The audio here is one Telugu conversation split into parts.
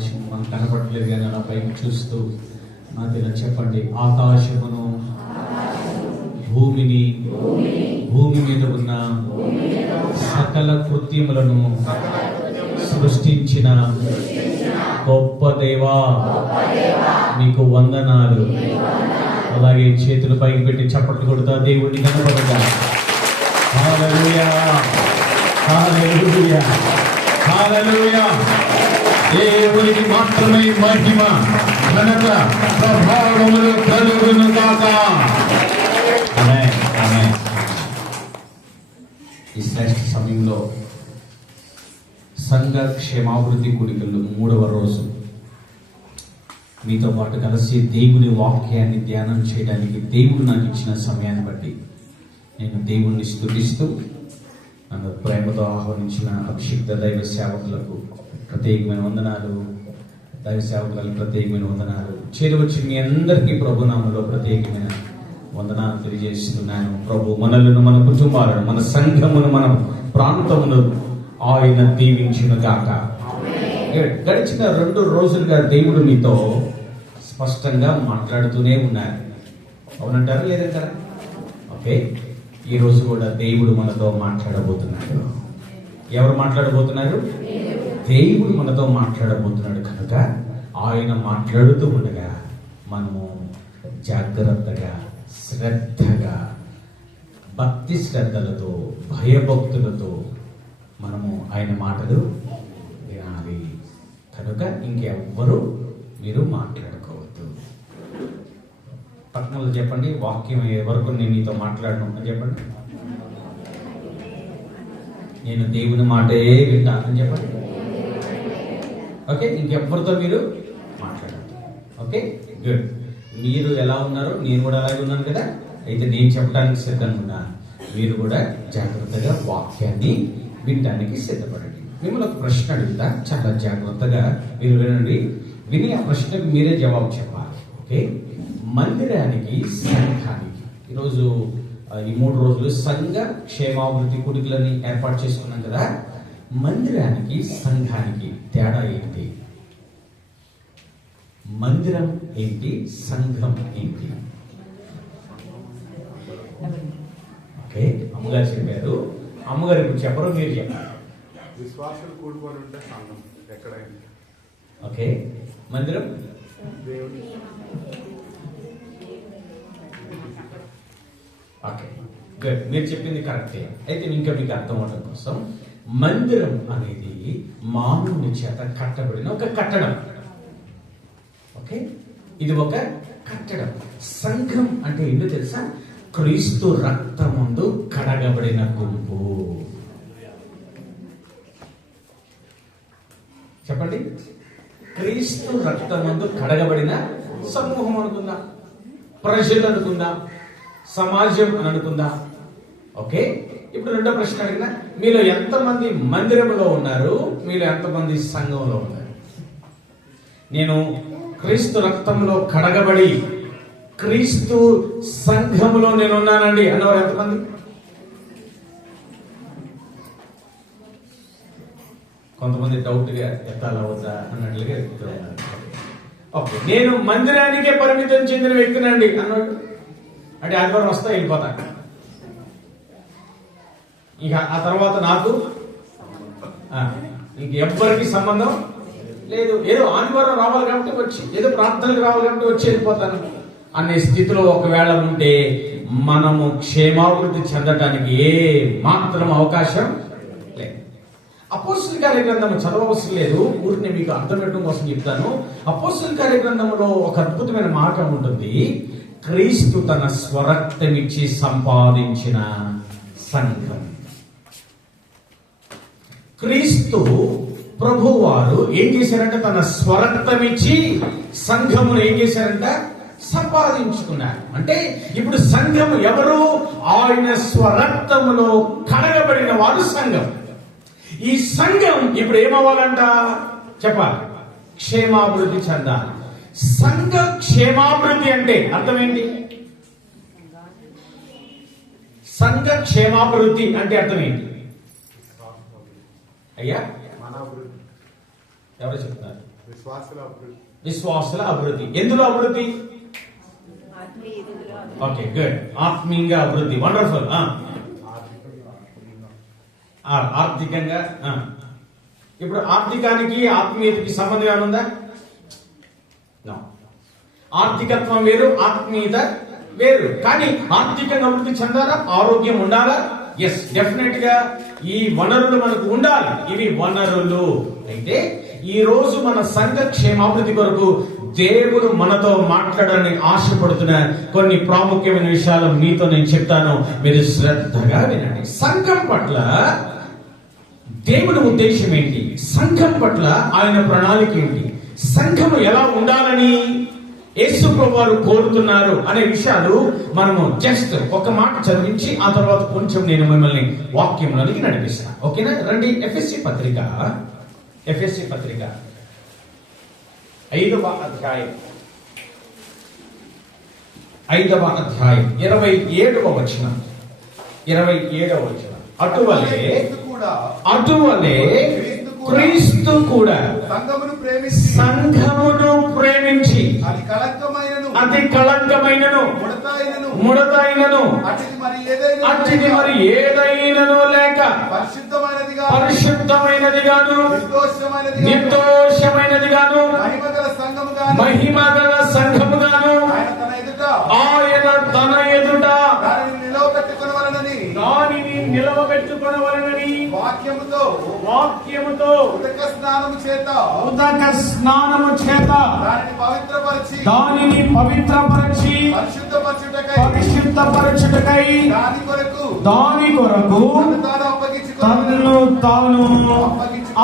ఆకాశం మనకు కనపడలేదు కానీ అలా పైకి చూస్తూ నాకు ఇలా చెప్పండి, ఆకాశమును భూమిని భూమి మీద ఉన్న సకల కృత్యములను సృష్టించిన గొప్ప దేవా మీకు వందనాలు. అలాగే చేతులు పైకి పెట్టి చప్పట్లు కొడుతా దేవుడిని కనపడతా. హల్లెలూయా, హల్లెలూయా, హల్లెలూయా. దేవునికి మాత్రమే మహిమ, ఘనత, ప్రభావములు కలుగును గాక. ఆమేన్, ఆమేన్. ఈ శ్రేష్ఠ సమయంలో సంఘ క్షేమాభివృద్ధి కూడికల్లో 3వ రోజు మీతో పాటు కలిసి దేవుని వాక్యాన్ని ధ్యానం చేయడానికి దేవుడు నాకు ఇచ్చిన సమయాన్ని బట్టి నేను దేవుణ్ణి స్తుతిస్తూ నన్ను ప్రేమతో ఆహ్వానించిన అభిషిక్త దైవ సేవకులకు ప్రత్యేకమైన వందనాలు, దైవ సేవకులకు ప్రత్యేకమైన వందనాలు. చేరువచ్చి మీ అందరికీ ప్రభునామలో ప్రత్యేకమైన వందనాలు తెలియజేస్తున్నాను. ప్రభు మనలను, మన కుటుంబాలను, మన సంఘమును, మన ప్రాంతమును ఆయన దీవించును గాక. గడిచిన 2 రోజులుగా దేవుడు మీతో స్పష్టంగా మాట్లాడుతూనే ఉన్నారు. అవునంటారా లేదంటారా? ఓకే, ఈ రోజు కూడా దేవుడు మనతో మాట్లాడబోతున్నాడు. ఎవరు మాట్లాడబోతున్నారు? దేవుడు మనతో మాట్లాడబోతున్నాడు. కనుక ఆయన మాట్లాడుతూ ఉండగా మనము జాగ్రత్తగా, శ్రద్ధగా, భక్తి శ్రద్ధలతో, భయభక్తులతో మనము ఆయన మాటలు వినాలి. కనుక ఇంకెవ్వరూ మీరు మాట్లాడుకోవద్దు. పక్కనలో చెప్పండి, వాక్యం వరకు నేను మీతో మాట్లాడను అని చెప్పండి. నేను దేవుని మాటే వింటానని చెప్పండి. ఓకే, ఇంకెవ్వరితో మీరు మాట్లాడద్దు. Okay, good. మీరు ఎలా ఉన్నారో నేను కూడా అలాగే ఉన్నాను కదా. అయితే నేను చెప్పడానికి సిద్ధంగా ఉన్నాను. మీరు కూడా జాగ్రత్తగా వాక్యాన్ని వినడానికి సిద్ధపడండి. మిమ్మల్ని ఒక ప్రశ్న అడుగుతా, చాలా జాగ్రత్తగా మీరు వినండి. విని ఆ ప్రశ్నకు మీరే జవాబు చెప్పాలి. ఓకే, మందిరానికి, సంఘానికి ఈరోజు ఈ 3 రోజులు సంఘ క్షేమాభివృద్ధి కూడికలని ఏర్పాటు చేసుకున్నాం కదా. మందిరానికి, సంఘానికి తేడా ఏంటి? మందిరం ఏంటి? సంఘం ఏంటి? ఓకే, అమ్మగారు చెప్పారు. అమ్మగారు ఇప్పుడు చెప్పరు, మీరు చెప్పారు. విశ్వాసాలు కూడుకొని ఉంటే సంఘం ఎక్కడైనా. ఓకే, మందిరం దేవుని. Okay, good. మీరు చెప్పింది కరెక్టే. అయితే ఇంకా మీకు అర్థం అవడం కోసం, మందిరం అనేది మానవుని చేత కట్టబడిన ఒక కట్టడం. ఓకే, ఇది ఒక కట్టడం. సంఘం అంటే ఏంటో తెలుసా? క్రీస్తు రక్తమందు కడగబడిన గుంపు. చెప్పండి, క్రీస్తు రక్తమందు కడగబడిన సమూహం అనుకుందా, ప్రజలు అనుకుందా, సమాజం అని అనుకుందా. ఓకే, ఇప్పుడు 2వ ప్రశ్న అడిగినా, మీలో ఎంతమంది మందిరంలో ఉన్నారు? మీలో ఎంతమంది సంఘంలో ఉన్నారు? నేను క్రీస్తు రక్తంలో కడగబడి క్రీస్తు సంఘములో నేను ఉన్నానండి అన్నవారు ఎంతమంది? కొంతమంది డౌట్గా ఎత్తాలా వద్దా అన్నట్లుగా ఎత్తుతున్నారు. ఓకే, నేను మందిరానికే పరిమితం చెందిన వ్యక్తినండి అన్నాడు అంటే ఆదివారం వస్తా వెళ్ళిపోతా, ఇక ఆ తర్వాత నాకు ఇంకెవ్వరికి సంబంధం లేదు. ఏదో ఆదివారం రావాలి కాబట్టి వచ్చి, ఏదో ప్రార్థనకు రావాలి కాబట్టి వచ్చి వెళ్ళిపోతాను అనే స్థితిలో ఒకవేళ ఉంటే మనము క్షేమాభివృద్ధి చెందటానికి ఏ మాత్రం అవకాశం లేదు. అపోస్తలుల కార్యగ్రంథము చదవవలసిన లేదు, ఊరిని మీకు అర్థం పెట్టడం కోసం చెప్తాను. అపోస్తలుల కార్యగ్రంథములో ఒక అద్భుతమైన మాట ఉంటుంది. క్రీస్తు తన స్వరక్తమిచ్చి సంపాదించిన సంఘం. క్రీస్తు ప్రభువారు ఏం చేశారంటే తన స్వరక్తమిచ్చి సంఘమును ఏం చేశారంట? సంపాదించుకున్నారు. అంటే ఇప్పుడు సంఘం ఎవరు? ఆయన స్వరక్తములో కడగబడిన వారు సంఘం. ఈ సంఘం ఇప్పుడు ఏమవ్వాలంట చెప్పాలి? క్షేమాభివృద్ధి చెందాలి. సంఘ క్షేమాభివృద్ధి అంటే అర్థం ఏంటి? సంఘ క్షేమాభివృద్ధి అంటే అర్థం ఏంటి అయ్యా? మన అభివృద్ధి. ఎవరు చెప్తున్నారు? విశ్వాసుల అభివృద్ధి. విశ్వాసుల అభివృద్ధి. ఎందులో అభివృద్ధి? Okay, good. ఆత్మీయంగా అభివృద్ధి. వండర్ఫుల్. ఆర్థికంగా. ఇప్పుడు ఆర్థికానికి ఆత్మీయతకి సంబంధం ఏమైనా ఉందా? No. ఆర్థికత్వం వేరు, ఆత్మీయత వేరు. కానీ ఆర్థికంగా అభివృద్ధి చెందాలా? ఆరోగ్యం ఉండాలా? ఎస్, డెఫినెట్ గా ఈ వనరులు మనకు ఉండాలి. ఇవి వనరులు. అయితే ఈ రోజు మన సంఘ క్షేమాభివృద్ధి కొరకు దేవుడు మనతో మాట్లాడాలని ఆశపడుతున్న కొన్ని ప్రాముఖ్యమైన విషయాలు మీతో నేను చెప్తాను. మీరు శ్రద్ధగా వినండి. సంఘం పట్ల దేవుడి ఉద్దేశం ఏంటి? సంఘం పట్ల ఆయన ప్రణాళిక ఏంటి? సంఘము ఎలా ఉండాలని యేసు ప్రభువారు కోరుతున్నారు అనే విషయాలు మనము జస్ట్ ఒక మాట చదివించి ఆ తర్వాత కొంచెం నేను మిమ్మల్ని వాక్యంలోనికి నడిపిస్తాను. ఓకేనా? రండి. ఎఫెసీ పత్రిక 5వ అధ్యాయం 27వ వచనం. అటువలే క్రీస్తు కూడా సంఘమును ప్రేమించి అతి కళంకమైనను ముడతైనను అట్టిది మరి ఏదైనను లేక పరిశుద్ధమైనదిగాను నిర్దోషమైనదిగాను మహిమగల సంఘముగాను ఆయన తన ఎదుట దానిని నిలవబెట్టుకొనవలెనని వాక్యముతో ఉదక స్నానము చేత దానిని పవిత్రపరచి పరిశుద్ధపరచుటకై దాని కొరకు తనను తాను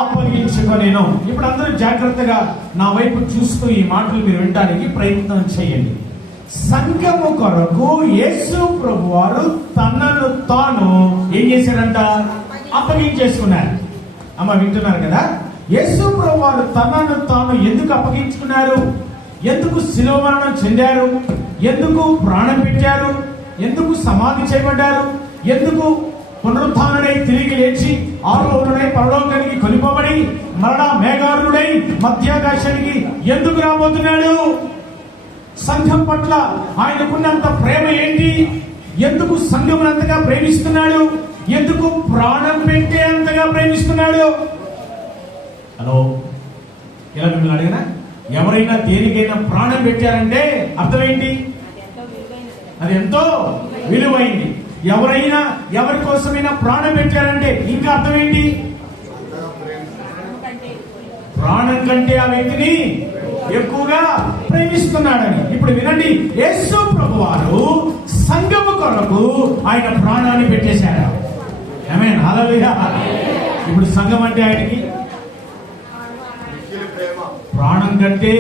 అప్పగించుకొనెను. ఇప్పుడు అందరూ జాగ్రత్తగా నా వైపు చూస్తూ ఈ మాటలు మీరు వినడానికి ప్రయత్నం చేయండి. సంఘము కొరకు యేసు ప్రభువారు తనను తాను ఏం చేశారంట? అప్పగించేసుకున్నారు. అమ్మ వింటున్నారు కదా? యేసు ప్రభువారు తనను తాను ఎందుకు అప్పగించుకున్నారు? ఎందుకు శిలువ మరణం చెందారు? ఎందుకు ప్రాణం పెట్టారు? ఎందుకు సమాధి చేయబడ్డారు? ఎందుకు పునరుత్థానుడై తిరిగి లేచి ఆరోహణుడై పరలోకానికి కొనిపోబడి మరణ మేఘారుడై మధ్యాకాశానికి ఎందుకు రాబోతున్నాడు? సంఘం పట్ల ఆయనకున్నంత ప్రేమ ఏంటి? ఎందుకు సంఘమును అంతగా ప్రేమిస్తున్నాడు? ఎందుకు ప్రాణం పెట్టే అంతగా ప్రేమిస్తున్నాడు? హలో, ఇలా మిమ్మల్ని అడిగినా, ఎవరైనా దేనికైనా ప్రాణం పెట్టారంటే అర్థం ఏంటి? అది ఎంతో విలువైంది. ఎవరైనా ఎవరి కోసమైనా ప్రాణం పెట్టారంటే ఇంకా అర్థం ఏంటి? ప్రాణం కంటే ఆ వ్యక్తిని ఎక్కువగా ప్రేమిస్తున్నాడని. ఇప్పుడు వినండి, యేసు ప్రభువారు సంఘము కొరకు ఆయన ప్రాణాన్ని పెట్టేశాడు. ఆమేన్, హల్లెలూయా. ఇప్పుడు సంఘం అంటే ఆయనకి ప్రాణం కంటే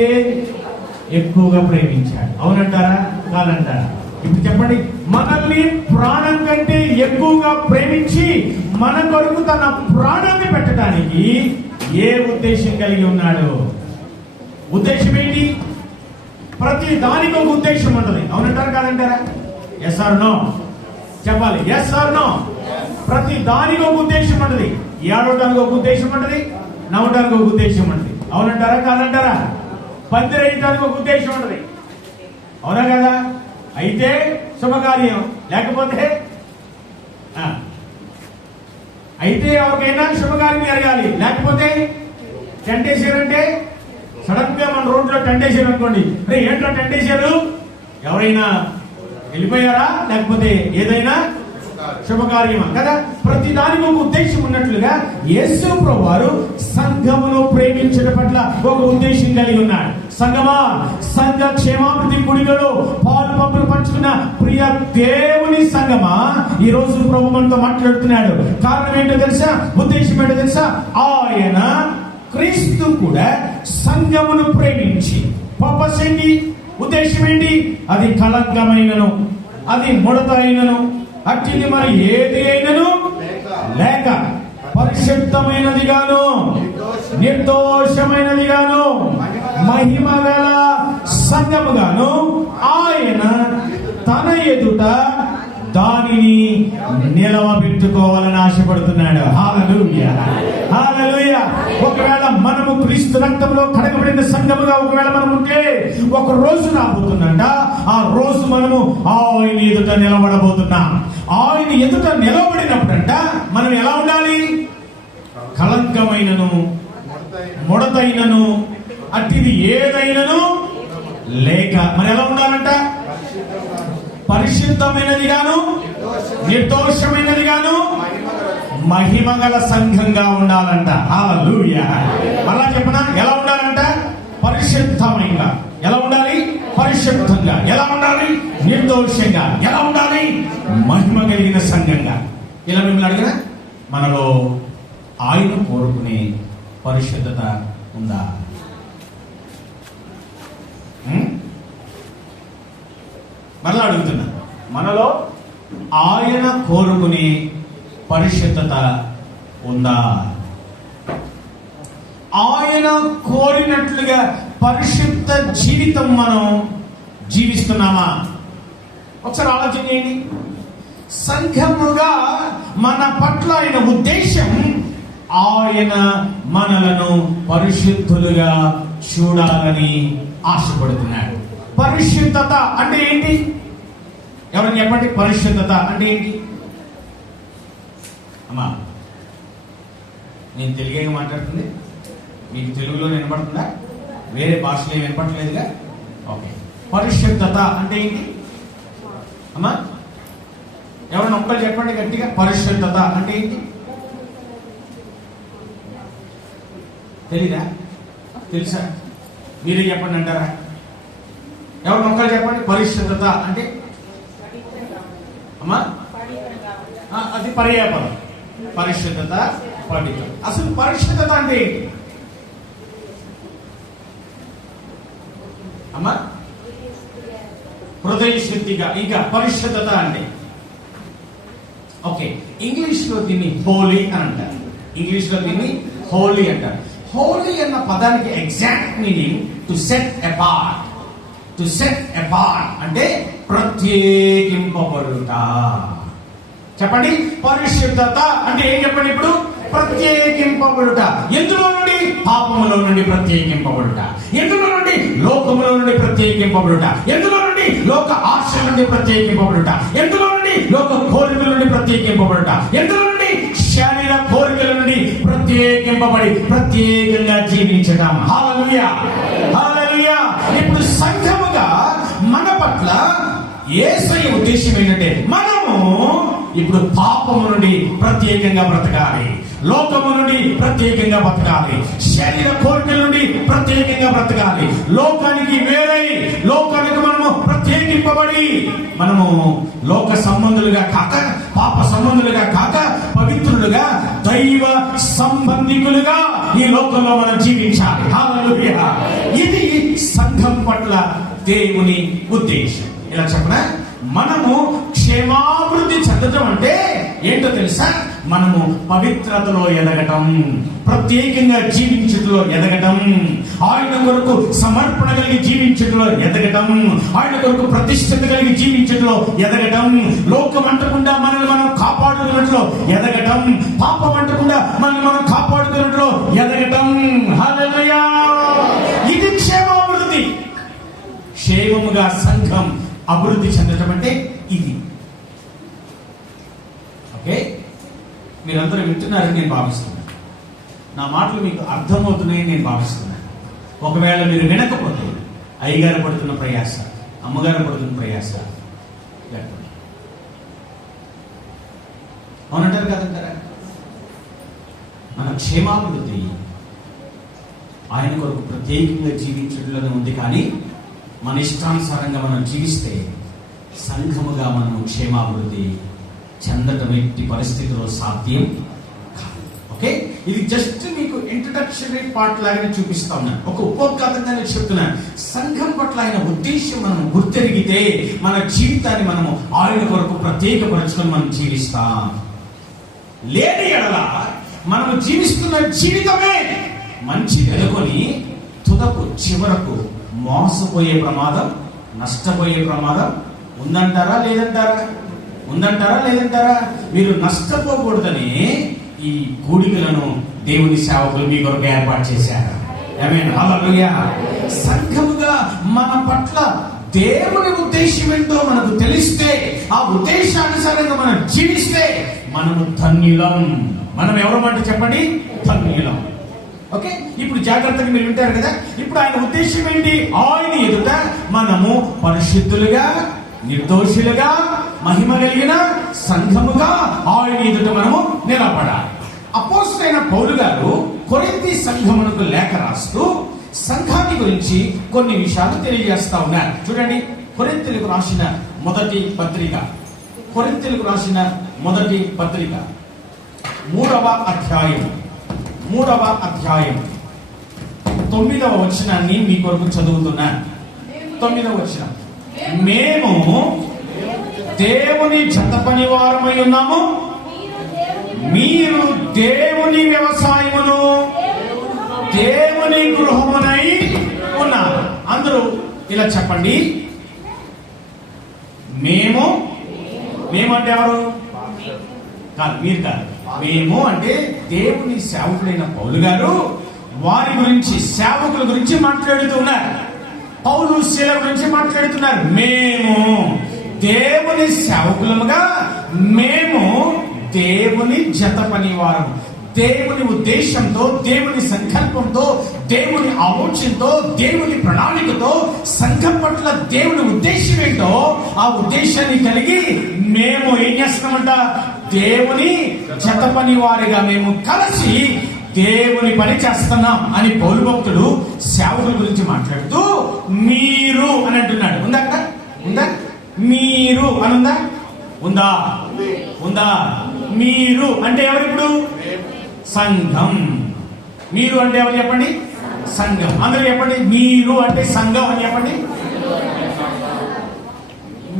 ఎక్కువగా ప్రేమించాడు. అవునంటారా? కాదంటారా? ఇప్పుడు చెప్పండి, మనల్ని ప్రాణం కంటే ఎక్కువగా ప్రేమించి మన కొరకు తన ప్రాణాన్ని పెట్టడానికి ఏ ఉద్దేశం కలిగి ఉన్నాడు? ఉద్దేశం ఏంటి? ప్రతి దానికి ఒక ఉద్దేశం ఉంటుంది. అవునంటారా? కాదంటారా? ఎస్ ఆర్ నో చెప్పాలి. Yes or no? ప్రతి దానికి ఒక ఉద్దేశం ఉంటుంది. ఏడవడానికి ఒక ఉద్దేశం ఉంటుంది, నవ్వడానికి ఒక ఉద్దేశం ఉంటుంది. అవునంటారా? కాదంటారా? పందిరేయడానికి ఒక ఉద్దేశం ఉంటుంది. అవునా కదా? అయితే శుభకార్యం, లేకపోతే అయితే ఎవరికైనా శుభకార్యం జరగాలి, లేకపోతే టెంట్ వేసారంటే సడన్ గా మన రోడ్లో టెంట్ వేసారు అనుకోండి, అరే ఏంటో టెంట్ వేసారు, ఎవరైనా వెళ్ళిపోయారా, లేకపోతే ఏదైనా శుభకార్యమా కదా? ప్రతి దానికి ఒక ఉద్దేశం ఉన్నట్లుగా యేసు ప్రభువారు సంఘమును ప్రేమించడం పట్ల ఒక ఉద్దేశం కలిగి ఉన్నాడు. సంఘమా, సంఘ క్షేమాభివృద్ధి గుడిలో పాలు పంపులు పంచుకున్న ప్రియ దేవుని సంఘమా, ఈ రోజు ప్రభు మనతో మాట్లాడుతున్నాడు. కారణం ఏంటో తెలుసా? ఉద్దేశం ఏంటో తెలుసా? ఆయన క్రీస్తు కూడా సంఘమును ప్రేమించి, పర్పస్ ఏంటి? ఉద్దేశం ఏంటి? అది కళంకమైనను, అది ముడత అయినను, అట్టిది మరి ఏది అయినను లేక పరిశుద్ధమైనదిగాను నిర్దోషమైనదిగాను మహిమగల సంఘముగాను ఆయన తన ఎదుట దానిని నిలవబెట్టుకోవాలని ఆశపడుతున్నాడు. హల్లెలూయా, హల్లెలూయా. ఒకవేళ మనము క్రీస్తు రక్తంలో కడగబడిన సంఘముగా ఒకవేళ మనం ఉంటే ఒక రోజు రాబోతుందంట. ఆ రోజు మనము ఆయన ఎదుట నిలబడబోతున్నాం. ఆయన ఎదుట నిలబడినప్పుడంట మనం ఎలా ఉండాలి? కళంకమైనను ముడతైనను అట్టిది ఏదైనను లేక మరి ఎలా ఉండాలంట? పరిశుద్ధమైనది గాను నిర్దోషమైనది గాను మహిమగల సంఘంగా ఉండాలంట. హల్లెలూయా. అలా చెప్పనా? ఎలా ఉండాలంట? పరిశుద్ధంగా. ఎలా ఉండాలి? పరిశుద్ధంగా. ఎలా ఉండాలి? నిర్దోషంగా. ఎలా ఉండాలి? మహిమ కలిగిన సంఘంగా. ఇలా మిమ్మల్ని అడిగిన మనలో ఆయన కోరుకునే పరిశుద్ధత ఉందా? మరలా అడుగుతున్నా, మనలో ఆయన కోరుకునే పరిశుద్ధత ఉందా? ఆయన కోరినట్లుగా పరిశుద్ధ జీవితం మనం జీవిస్తున్నామా? ఒకసారి ఆలోచన చేయండి. సంఘముగా మన పట్ల ఆయన ఉద్దేశం ఆయన మనలను పరిశుద్ధులుగా చూడాలని ఆశపడుతున్నాడు. పరిశుద్ధత అంటే ఏంటి? ఎవరైనా చెప్పండి. పరిశుద్ధత అంటే ఏంటి? అమ్మా, నేను తెలుగుగా మాట్లాడుతుంది, మీకు తెలుగులో వినపడుతుందా? వేరే భాషలో ఏం వినపడలేదుగా? ఓకే. పరిశుద్ధత అంటే ఏంటి అమ్మా? ఎవరైనా ఒక్కరు చెప్పండి గట్టిగా. పరిశుద్ధత అంటే ఏంటి? తెలీదా? తెలుసా? మీరే చెప్పండి అంటారా? ఎవరు ఒక్కరు చెప్పండి. పరిశుద్ధత అంటే అమ్మా అది పర్యాపదం. పరిశుద్ధత, పవిత్రత. అసలు పరిశుద్ధత అంటే ఏంటి అమ్మా? హృదయ శుద్ధిగా. ఇంకా పరిశుద్ధత అంటే ఓకే, ఇంగ్లీష్ లో దీన్ని హోలీ అని అంటారు. ఇంగ్లీష్ లో దీన్ని హోలీ అంటారు. హోలీ అన్న పదానికి exact meaning to set apart. To set apart అంటే ప్రత్యేకింపబడుట. చెప్పండి. పరిశుద్ధత అంటే ఏం చెప్పండి ఇప్పుడు? ప్రత్యేకింపబడుట. ఎందులో నుండి? పాపములో నుండి ప్రత్యేకింపబడుట. ఎందులో నుండి? లోకములో నుండి ప్రత్యేకింపబడుట. ఎందులో నుండి? లోక ఆశ నుండి ప్రత్యేకింపబడుట. ఎందులో నుండి? లోక కోరికల నుండి ప్రత్యేకింపబడుట. ఎందులో నుండి? శరీర కోరికల నుండి ప్రత్యేకింపబడి ప్రత్యేకంగా జీవించడం. హల్లెలూయా, హల్లెలూయా. ఇప్పుడు సంఘముగా మన పట్ల యేసయ్య ఉద్దేశం ఏంటంటే మనము ఇప్పుడు పాపము నుండి ప్రత్యేకంగా బ్రతకాలి, లోకము నుండి ప్రత్యేకంగా బ్రతకాలి, శరీర కోరికల నుండి ప్రత్యేకంగా బ్రతకాలి. లోకానికి వేరై, లోకానికి మనము ప్రత్యేకింపబడి మనము లోక సంబంధులుగా కాక, పాప సంబంధులుగా కాక, పవిత్రులుగా, దైవ సంబంధికులుగా ఈ లోకంలో మనం జీవించాలి. హల్లెలూయా. ఇది సంఘం పట్ల దేవుని ఉద్దేశం. ఇలా చెప్పనా? మనము క్షేమాభివృద్ధి చెందడం అంటే ఏంటో తెలుసా? మనము పవిత్రతలో ఎదగటం, ప్రత్యేకంగా జీవించటంలో ఎదగటం, ఆయన కొరకు సమర్పణ కలిగి జీవించటంలో ఎదగటం, ఆయన కొరకు ప్రతిష్టత కలిగి జీవించటంలో ఎదగటం, లోకం అంటకుండా మనల్ని మనం కాపాడుకున్నట్లో ఎదగటం, పాపం అంటకుండా మనల్ని మనం కాపాడుకున్నట్లో ఎదగటం. హల్లెలూయా. ఇది క్షేమాభివృద్ధి. క్షేమముగా సంఘం అభివృద్ధి చెందటం అంటే ఇది. ఓకే, మీరందరూ వింటున్నారని నేను భావిస్తున్నాను. నా మాటలు మీకు అర్థమవుతున్నాయని నేను భావిస్తున్నాను. ఒకవేళ మీరు వినకపోతే అయ్యగారు పడుతున్న ప్రయాస, అమ్మగారు పడుతున్న ప్రయాస లేకపోతే అవునంటారు కదంటారా? మన క్షేమాభివృద్ధి ఆయన కొరకు ప్రత్యేకంగా జీవించడంలోనే ఉంది. కానీ మన ఇష్టానుసారంగా మనం జీవిస్తే సంఘముగా మనం క్షేమాభివృద్ధి చెందటం ఎట్టి పరిస్థితిలో సాధ్యం కాదు. ఓకే, ఇది జస్ట్ మీకు ఇంట్రడక్షనరీ పార్ట్ లాగానే చూపిస్తా ఉన్నాను. ఒక ఉపోద్ఘాతంగానే చెప్తున్నాను. సంఘం పట్ల ఆయన ఉద్దేశం మనం గుర్తెరిగితే మన జీవితాన్ని మనము ఆయన కొరకు ప్రత్యేకపరచుకొని మనం జీవిస్తాం. లేని ఎడల మనము జీవిస్తున్న జీవితమే మంచిది అనుకొని తుదకు చివరకు మోసపోయే ప్రమాదం, నష్టపోయే ప్రమాదం ఉందంటారా లేదంటారా? ఉందంటారా లేదంటారా? మీరు నష్టపోకూడదని ఈ కూడికలను దేవుని సేవకులు మీ కొరకు ఏర్పాటు చేశారు. ఆమేన్, హల్లెలూయా. సంఘముగా మన పట్ల దేవుని ఉద్దేశం ఏంటో మనకు తెలిస్తే, ఆ ఉద్దేశానుసారంగా మనం జీవిస్తే మనము ధన్యులం. మనం ఎవరమంటే చెప్పండి, ధన్యులం. ఓకే, ఇప్పుడు జాగ్రత్తగా మీరు వింటారు కదా. ఇప్పుడు ఆయన ఉద్దేశం ఏంటి? ఆయన ఎదుట మనము పరిశుద్ధులుగా, నిర్దోషులుగా, మహిమ కలిగిన సంఘముగా ఆయన ఎదుట మనము నిలబడాలి. అపోస్తలుడైన పౌలు గారు కొరింథీ సంఘమునకు లేఖ రాస్తూ సంఘాన్ని గురించి కొన్ని విషయాలు తెలియజేస్తా ఉన్నారు. చూడండి, కొరింథీయులకు రాసిన మొదటి పత్రిక, కొరింథీయులకు రాసిన మొదటి పత్రిక 3వ అధ్యాయం 9వ వచనాన్ని మీ కొరకు చదువుతున్నా. 9వ వచనం, మేము దేవుని జత పని వారమై ఉన్నాము, మీరు దేవుని వ్యవసాయమును, దేవుని గృహమునై ఉన్నారు. అందరూ ఇలా చెప్పండి, మేము అంటే ఎవరు? కాదు, మీరు కాదు. మేము అంటే దేవుని సేవకుడైన పౌలు గారు వారి గురించి, సేవకుల గురించి మాట్లాడుతున్నారు. పౌలు శీల గురించి మాట్లాడుతున్నారు. మేము దేవుని సేవకులముగా, మేము దేవుని జత పనివారం, దేవుని ఉద్దేశంతో, దేవుని సంకల్పంతో, దేవుని ఆలోచనతో, దేవుని ప్రణాళికతో, సంఘం పట్ల దేవుని ఉద్దేశం ఏంటో ఆ ఉద్దేశాన్ని కలిగి మేము ఏం చేస్తున్నామంట? దేవుని జత పని వారిగా మేము కలిసి దేవుని పని చేస్తున్నాం అని పౌలు భక్తుడు సేవకుల గురించి మాట్లాడుతూ మీరు అని అంటున్నాడు. ఉందా అక్కడ? ఉందా? మీరు అని ఉందా? ఉందా? ఉందా? మీరు అంటే ఎవరు? ఇప్పుడు సంఘం. మీరు అంటే ఎవరు చెప్పండి? సంఘం. అందరూ చెప్పండి, మీరు అంటే సంఘం అని చెప్పండి.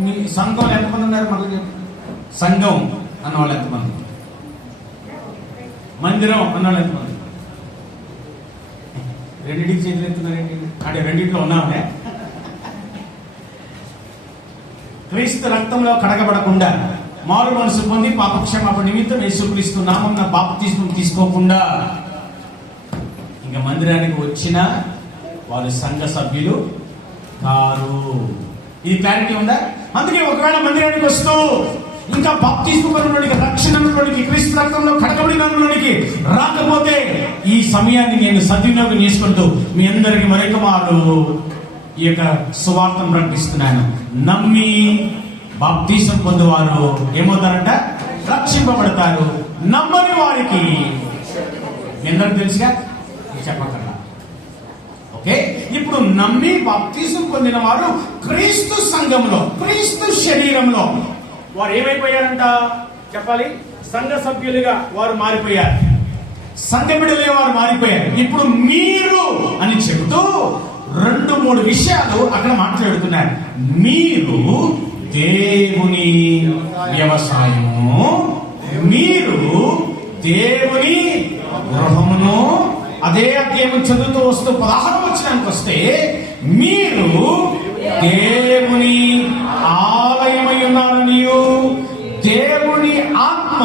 మీ సంఘం ఎంతమంది ఉన్నారు? మళ్ళీ చెప్పండి. సంఘం అన్నవాళ్ళు ఎంతమంది? మందిరం అన్నవాళ్ళు ఎంతమంది? రెండింటికి చేతులు ఎత్తున్నారేంటి? అంటే రెండింటిలో ఉన్నామనే. క్రీస్తు రక్తంలో కడగబడకుండా, మారు మనసు పొంది పాపక్షమాపణ నిమిత్తం యేసుక్రీస్తు నామమున బాప్తిస్మం తీసుకోకుండా ఇంకా మందిరానికి వచ్చినా వారు సంఘ సభ్యులు కారు. ఇది క్లారిటీ ఉందా? అందుకే ఒకవేళ మందిరానికి వస్తూ ఇంకా బాప్తిస్మలోనికి, రక్షణలోనికి, క్రీస్తు రక్తంలో కడగబడినలోనికి రాకపోతే ఈ సమయాన్ని నేను సద్వినియోగం చేసుకుంటూ మీ అందరికి మరొక మారు ఈ యొక్క సువార్తను ప్రకటిస్తున్నాను. నమ్మి బాప్తిసం పొందువారు ఏమవుతారంట? రక్షింపబడతారు. నమ్మని వారికి మీ అందరికి తెలుసుగా, చెప్పగలరా? ఓకే, ఇప్పుడు నమ్మి బాప్తిసం పొందిన వారు క్రీస్తు సంఘంలో, క్రీస్తు శరీరంలో వారు ఏమైపోయారంట? చెప్పాలి, సంఘ సభ్యులుగా వారు మారిపోయారు. సంఘ బిడ్డలుగా వారు మారిపోయారు. ఇప్పుడు మీరు అని చెబుతూ 2-3 విషయాలు అక్కడ మాట్లాడుతున్నారు. మీరు దేవుని వ్యవసాయము, మీరు దేవుని గృహమును. అదే అధ్యాయం చదువుతూ వస్తూ 16వ వచనానికి వస్తే, మీరు దేవుని ఆలయమై ఉన్నారనియు, దేవుని ఆత్మ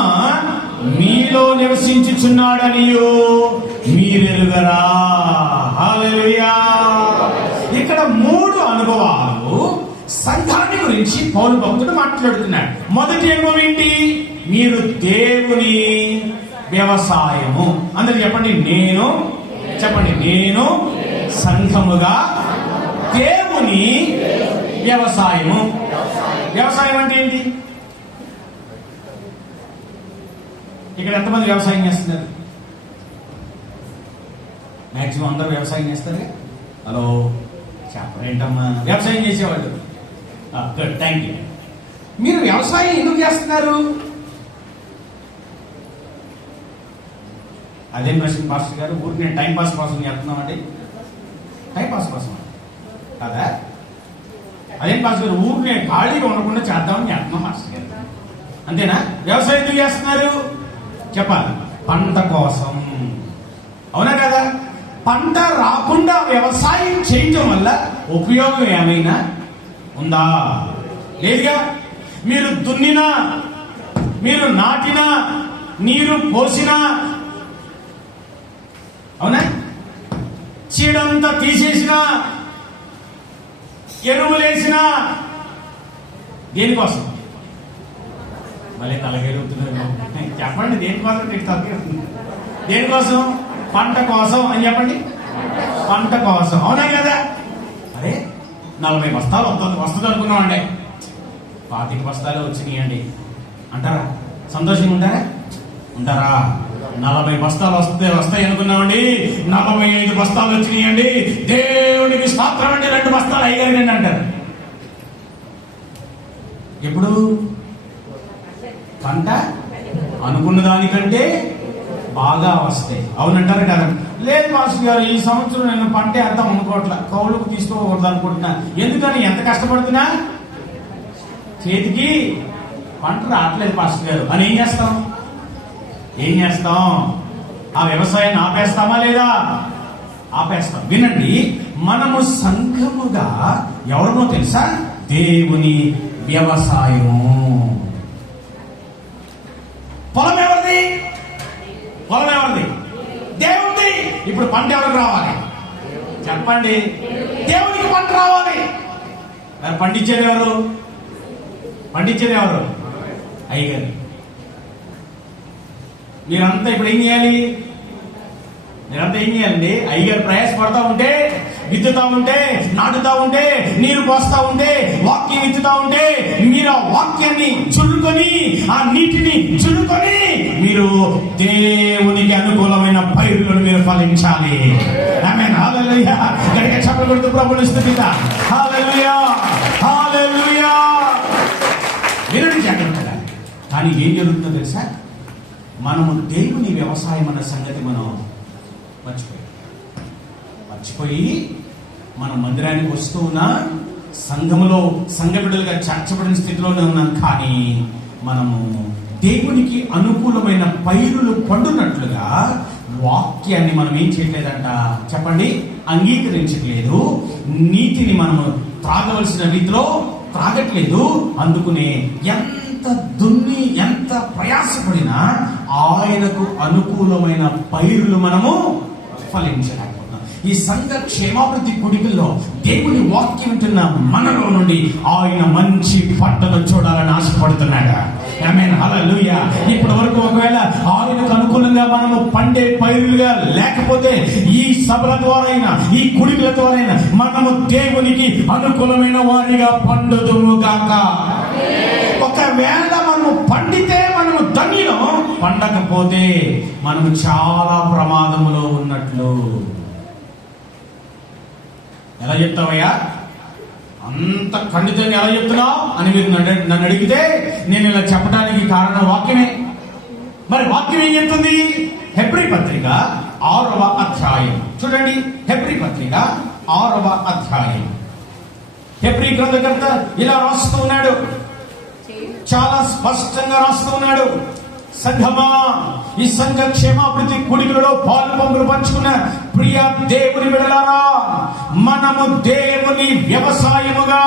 మీలో నివసించుచున్నాడనియు మీరెరుగరా. హల్లెలూయా. ఇక్కడ 3 అనుభవాలు సంఘాన్ని గురించి పౌలు భక్తుడు మాట్లాడుతున్నాడు. మొదటి అనుభవం ఏంటి? మీరు దేవుని వ్యవసాయము. అందరు చెప్పండి, నేను. చెప్పండి, నేను సంఘముగా దేవుని వ్యవసాయము. వ్యవసాయం అంటే ఏంటి? ఇక్కడ ఎంతమంది వ్యవసాయం చేస్తున్నారు? మాక్సిమం అందరూ వ్యవసాయం చేస్తారు. హలో, చెప్పరేంటమ్మా? వ్యవసాయం చేసేవాళ్ళు. Good, thank you. మీరు వ్యవసాయం ఎందుకు చేస్తున్నారు? అదేం ప్రశ్న పాస్టర్ గారు? ఊరికి నేను టైం పాస్ కోసం చేస్తున్నామండి. టైం పాస్ కోసం కదా? అదేం పాస్టర్ గారు? ఊరికి నేను ఖాళీగా ఉండకుండా చేద్దామని చేస్తున్నాం మాస్టర్ గారు. అంతేనా? వ్యవసాయం ఎందుకు చేస్తున్నారు? చెప్పాలి, పంట కోసం. అవునా కదా? పంట రాకుండా వ్యవసాయం చేయటం వల్ల ఉపయోగం ఏమైనా ఉందా? లేదుగా. మీరు దున్నినా, మీరు నాటినా, నీరు పోసినా, అవునా, చీడంతా తీసేసినా, ఎరువులేసినా, దేనికోసం? మళ్ళీ తలగెరుగుతున్నారు. చెప్పండి, దేనికోసం? దేనికోసం? పంట కోసం అని చెప్పండి. పంట కోసం, అవునా కదా? అరే 40 బస్తాలు వస్తుంది అనుకున్నామండి, 25 బస్తాలు వచ్చినాయండి అంటారా? సంతోషంగా ఉంటారా? 40 బస్తాలు వస్తాయి అనుకున్నామండి, 45 బస్తాలు వచ్చినాయండి, దేవుడికి స్తోత్రం అండి, 2 బస్తాలు అయ్యారండి అంటారు. ఎప్పుడు? పంట అనుకున్న దానికంటే బాగా వస్తాయి, అవునంటారు కదా? లేదు మాస్టర్ గారు, ఈ సంవత్సరం నేను పంట వేద్దాం అనుకోవట్లా, కౌలుకు తీసుకోకూడదు అనుకుంటున్నా. ఎందుకని? ఎంత కష్టపడుతున్నా చేతికి పంట రావట్లేదు మాస్టర్ గారు అని ఏం చేస్తాం? ఆ వ్యవసాయాన్ని ఆపేస్తామా లేదా? ఆపేస్తాం. వినండి, మనము సంఘముగా ఎవరినో తెలుసా? దేవుని వ్యవసాయము. పొలం ఎవరిది? దేవుడి. ఇప్పుడు పంట ఎవరికి రావాలి? చెప్పండి. దేవునికి పంట రావాలి. మరి పండించేది ఎవరు? అయ్యగారు. మీరంతా ఇప్పుడు ఏం చేయాలి? మీరంతా అయ్యగారు ప్రయాసపడతా ఉంటే, విత్తుతా ఉంటే, నాటుతా ఉంటే, నీరు పోస్తా ఉంటే, వాక్యం విత్తుతా ఉంటే, మీరు ఆ వాక్యాన్ని చుడుకొని, ఆ నీటిని చుడుకొని, మీరు దేవునికి అనుకూలమైన పైరులను మీరు ఫలించాలి. ఆమేన్. హల్లెలూయా. గట్టిగా చప్పట్లు కొడుతూ ప్రభువుని స్తుతిద్దాం. హల్లెలూయా, హల్లెలూయా. వినండి జాగ్రత్తగా. కానీ ఏం జరుగుతుందో తెలుసా? మనము దేవుని వ్యవసాయం అన్న సంగతి మనం మర్చిపోయి మనం మందిరానికి వస్తూ ఉన్నా, సంఘములో సంఘ బిడ్డలుగా చేర్చబడిన స్థితిలోనే ఉన్నాం. కానీ మనము దేవునికి అనుకూలమైన పైరులు పండునట్లుగా వాక్యాన్ని మనం ఏం చేయట్లేదంట? చెప్పండి. అంగీకరించట్లేదు. నీతిని మనము త్రాగవలసిన రీతిలో త్రాగట్లేదు. అందుకునే ఎంత దున్ని, ఎంత ప్రయాసపడినా ఆయనకు అనుకూలమైన పైరులు మనము ఫలించలేకపోతున్నాం. ఈ సంఘ క్షేమాభివృద్ధి కుడికల్లో దేవుని వాక్యం వింటున్న మనలో నుండి ఆయన మంచి పంటను చూడాలని ఆశపడుతున్నాడు. ఆమేన్. హల్లెలూయా. ఇప్పటి వరకు ఒకవేళ ఆయనకు అనుకూలంగా మనము పండే పైరులుగా లేకపోతే, ఈ సభల ద్వారా, ఈ కుడికల ద్వారా మనము దేవునికి అనుకూలమైన వారిగా పండుదుము గాక. ఒకవేళ మనము పండితే మనము ధన్యులం, పండకపోతే మనము చాలా ప్రమాదములో ఉన్నట్లు. ఎలా చెప్తావయ్యా? అంత ఖండితంగా ఎలా చెప్తున్నావు అని మీరు నన్ను అడిగితే, నేను ఇలా చెప్పడానికి కారణం వాక్యమే. మరి వాక్యం ఏం చెప్తుంది? హెబ్రీ పత్రిక 6వ అధ్యాయం చూడండి. హెబ్రీ పత్రిక 6వ అధ్యాయం. హెబ్రీ గ్రంథకర్త ఇలా రాస్తూ ఉన్నాడు, చాలా స్పష్టంగా రాస్తూ ఉన్నాడు. సంఘమా, ఈ సంఘ క్షేమాభివృద్ధి కుడికలలో పాలు పంపులు పంచుకున్న ప్రియ దేవుని బిడ్డలారా, మనము దేవుని వ్యవసాయముగా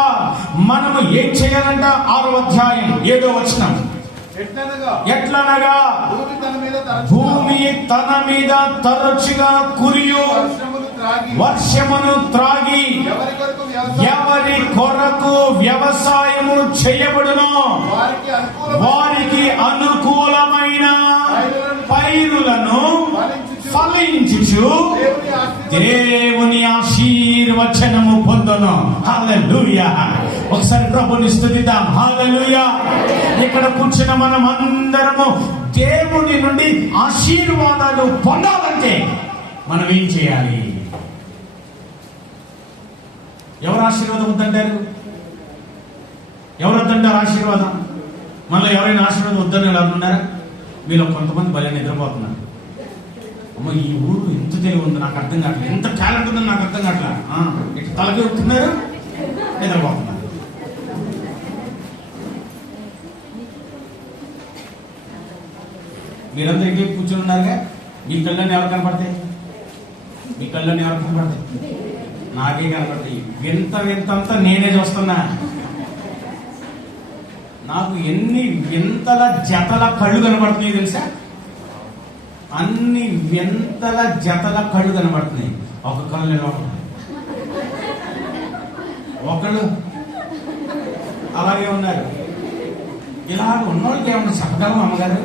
మనము ఏం చేయాలంట? 6వ అధ్యాయం 7వ వచనం. ఎట్లనగా భూమి తన మీద తరచుగా కురియు వర్షమును త్రాగి ఎవరి కొరకు వ్యవసాయము చేయబడునో వారికి అనుకూలమైన పైరులను ఫలించుచు దేవుని ఆశీర్వచనము పొందును. హల్లెలూయా. ఒకసారి ప్రభుని స్తుతిద్దాం. హల్లెలూయా. ఇక్కడ కూర్చున్న మనం అందరము దేవుని నుండి ఆశీర్వాదాలు పొందాలంటే మనం ఏం చేయాలి? ఎవరు ఆశీర్వాదం వద్దంటారు? ఎవరు వద్దంటారు ఆశీర్వాదం? మళ్ళీ ఎవరైనా ఆశీర్వాదం వద్దని ఉన్నారా? మీలో కొంతమంది భలే నిద్రపోతున్నారు. అమ్మ, ఈ ఊరు ఎంత తెలివి ఉంది నాకు అర్థం కావట్లేదు, ఎంత టాలెంట్ ఉందని నాకు అర్థం కావట్లేదు. ఇట్లా తలకెక్కుతున్నారు, నిద్రపోతున్నారు. మీరందరూ ఇంకే కూర్చొని ఉన్నారుగా, మీ కళ్ళని ఎవరు కనపడతాయి? నాకే కనపడతాయి. వింత వింతంతా నేనే చూస్తున్నా. నాకు ఎన్ని వింతల జతల కళ్ళు కనబడుతున్నాయి తెలుసా? అన్ని వింతల జతల కళ్ళు కనబడుతున్నాయి. ఒక కళ్ళు నిలబడుతుంది, ఒకళ్ళు అలాగే ఉన్నారు. ఇలా ఉన్నోళ్ళకి ఏమన్నా చెప్పగలం అమ్మగారు?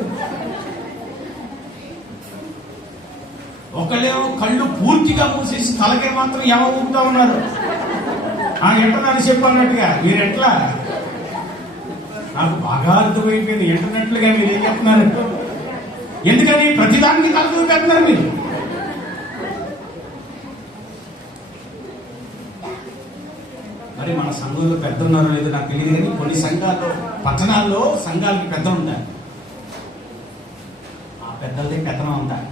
ఒకళ్ళేమో కళ్ళు పూర్తిగా మూసేసి తలకే మాత్రం ఏమో ఊపుతా ఉన్నారు. ఇంటర్నెట్ చెప్పన్నట్టుగా. మీరు ఎట్లా? నాకు బాగా అర్థమైపోయింది ఇంటర్నెట్లుగా మీరు ఏం చెప్తున్నారు. ఎందుకని ప్రతిదానికి తలదూరు పెడుతున్నారు మీరు? మరి మన సంఘంలో పెద్ద ఉన్నారో లేదో నాకు తెలియదు, కానీ కొన్ని సంఘాల్లో, పట్టణాల్లో సంఘాలకి పెద్దలు ఉంటారు. ఆ పెద్దలదే పెత్తనం ఉంటారు.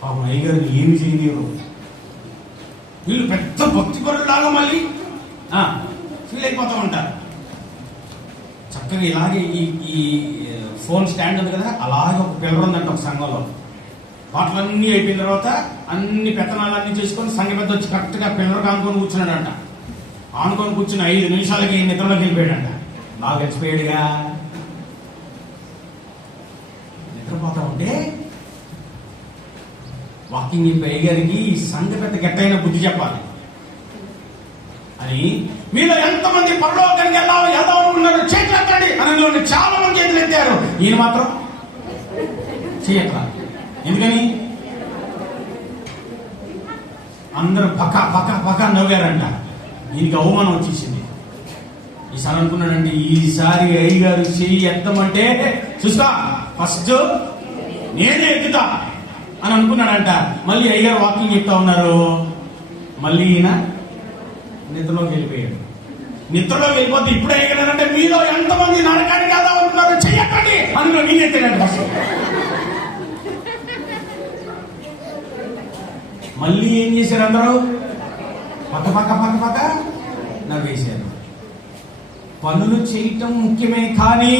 పాపం అయ్యగారు ఏమి చేయలేరు. వీళ్ళు పెద్ద భక్తి పరులాగా మళ్ళీ ఫీల్ అయిపోతూ ఉంటారు. చక్కగా ఇలాగే ఈ ఫోన్ స్టాండ్ ఉంది కదా, అలాగే ఒక పిల్లర్ ఉందంట ఒక సంఘంలో. పాటలన్నీ అయిపోయిన తర్వాత అన్ని పెత్తనాలన్నీ చేసుకొని సంఘ పెద్ద వచ్చి కరెక్ట్గా పిల్లర్ ఆనుకొని కూర్చున్నాడంట. ఆనుకొని కూర్చుని 5 నిమిషాలకి నిద్రలోకి వెళ్ళిపోయాడంట. బాగా గడిచిపోయాడుగా. నిద్రపోతా ఉంటే వాకింగ్ చెప్పే అయ్యగారికి సంఘ పెద్ద గట్టైన బుద్ధి చెప్పాలి అని, మీలో ఎంతమంది పరలోకానికి వెళ్ళాలనుకున్నారు చేతులు ఎత్తండి అని చాలా మంది చేతులు ఎత్తారు. ఈయన మాత్రం చేయట్లా. ఎందుకని? అందరూ పక్క పక్క పక్క నవ్వారంట. ఈయనకి అవమానం వచ్చేసింది. ఈసారి అనుకున్నాడండి, ఈసారి అయ్యగారు చెయ్యి ఎత్తమంటే చూస్తా ఫస్ట్ నేనే ఎత్తుతా అని అనుకున్నాడంట. మళ్ళీ అయ్యగారు వాకింగ్ చెప్తా ఉన్నారు. మళ్ళీ ఈయన నిద్రలోకి వెళ్ళిపోయాడు. నిద్రలోకి వెళ్ళిపోతే ఇప్పుడు అయ్యగారంటే మీలో ఎంతమంది నరకానికి వెళ్దామనుకున్నారో చెయ్యకండి అందులో నేనే తెలియదు. మళ్ళీ ఏం చేశారు? అందరూ పక్క పక్క పక్క పక్క నవ్వేశారు. పనులు చేయటం ముఖ్యమే, కానీ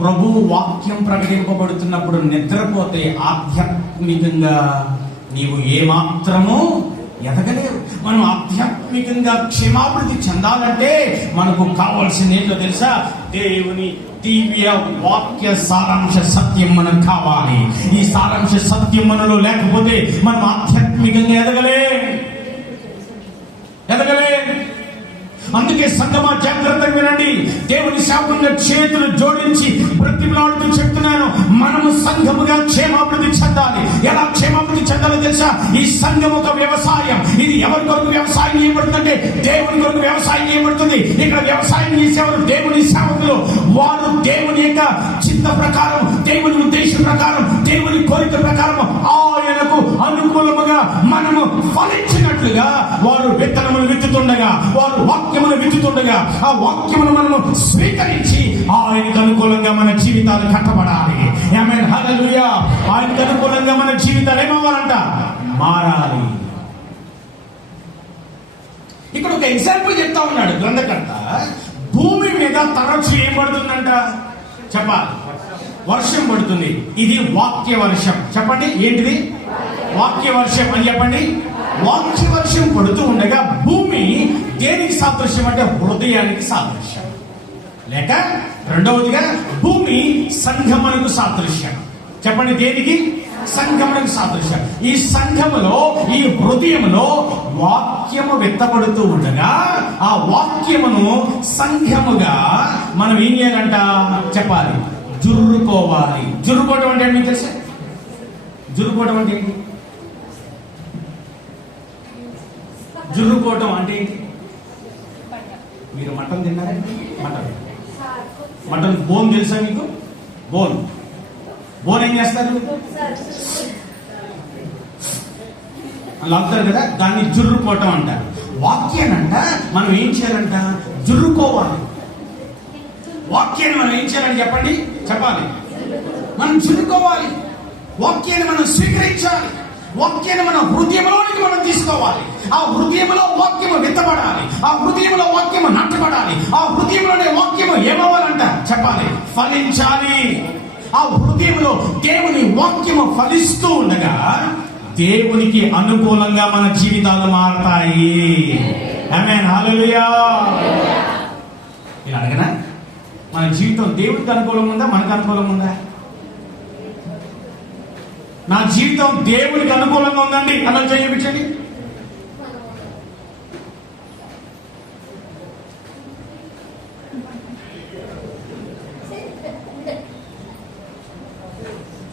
ప్రభు వాక్యం ప్రకటింపబడుతున్నప్పుడు నిద్రపోతే ఆధ్యాత్మికంగా నీవు ఏమాత్రము ఎదగలేవు. మనం ఆధ్యాత్మికంగా క్షేమాభివృద్ధి చెందాలంటే మనకు కావాల్సింది ఏంటో తెలుసా? దేవుని దివ్య వాక్య సారాంశ సత్యం మనకు కావాలి. ఈ సారాంశ సత్యం మనలో లేకపోతే మనం ఆధ్యాత్మికంగా ఎదగలే. అందుకే సంగమా జాగ్రత్తగా వినండి. దేవుని శాపంగా చేతులు జోడించి బ్రతిమలాడుతూ చెప్తున్నాను, మనము సంఘముగా క్షేమాభివృద్ధి చెందాలి. ఎలా క్షేమాభివృద్ధి చెందాలో తెలుసా? ఈ సంఘం ఒక వ్యవసాయం. ఇది ఎవరి కొరకు వ్యవసాయం చేయబడుతుందంటే దేవుని కొరకు వ్యవసాయం చేయబడుతుంది. ఇక్కడ వ్యవసాయం చేసేవారు దేవుని సేవకులు. వారు దేవుని యొక్క చిత్త ప్రకారం, దేవుని ఉద్దేశం ప్రకారం, దేవుని కోరిక ప్రకారం ఆయనకు అనుకూలముగా మనము ఫలించినట్లుగా వారు విత్తనములు విత్తుతుండగా, వారు వాక్యమును విత్తుతుండగా, ఆ వాక్యమును మనము స్వీకరించి ఆయనకు అనుకూలంగా మన జీవితాలు కట్టబడాలి. ఆమేన్, హల్లెలూయా. ఆయనకు అనుకూలంగా మన జీవితాలు ఏమవ్వాలంట? మారాలి. ఇక్కడ ఒక ఎగ్జాంపుల్ చెప్తా ఉన్నాడు గ్రంథకర్త. భూమి మీద తరచు ఏం పడుతుందంట? చెప్పాలి. వర్షం పడుతుంది. ఇది వాక్య వర్షం. చెప్పండి, ఏంటిది? వాక్య వర్షం అని చెప్పండి. వాక్య వర్షం పడుతూ ఉండగా భూమి దేనికి సాదృశ్యం అంటే హృదయానికి సాదృశ్యం. లేక రెండవదిగా భూమి సంఘమునకు సాదృశ్యం. చెప్పండి, దేనికి? సంఘమునకు సాదృశ్యం. ఈ సంఘములో, ఈ హృదయములో వాక్యము విత్తబడుతూ ఉండగా ఆ వాక్యమును సంఘముగా మనం ఏం చేయాలంట? చెప్పాలి, జుర్రుకోవాలి. జుర్రుకోవడం అంటే మీకు తెలుసా? జుర్రుకోవడం అంటే ఏంటి? జుర్రుకోవటం అంటే ఏంటి? మీరు మటన్ తిన్నారా? మటన్ బోన్ తెలుసా మీకు? బోన్ ఏం చేస్తారు? లాగుతారు కదా, దాన్ని జుర్రుకోవటం అంటారు. వాక్యానంట మనం ఏం చేయాలంట? జుర్రుకోవాలి. వాక్యాన్ని మనం ఏం చేయాలని చెప్పండి? చెప్పాలి. మనం జుర్రుకోవాలి. వాక్యాన్ని మనం స్వీకరించాలి. వాక్యాన్ని మన హృదయంలోనికి మనం తీసుకోవాలి. ఆ హృదయంలో వాక్యము విత్తబడాలి. ఆ హృదయంలో వాక్యము నాటబడాలి. ఆ హృదయంలోనే వాక్యము ఏమవ్వాలంట? చెప్పాలి, ఫలించాలి. ఆ హృదయంలో దేవుని వాక్యము ఫలిస్తూ ఉండగా దేవునికి అనుకూలంగా మన జీవితాలు మారతాయి. ఆమేన్, హల్లెలూయా. ఇలా అడగనా? మన జీవితం దేవుడికి అనుకూలంగా ఉందా, మనకు అనుకూలంగా ఉందా? నా జీవితం దేవుడికి అనుకూలంగా ఉందండి అన్నది చూపించండి.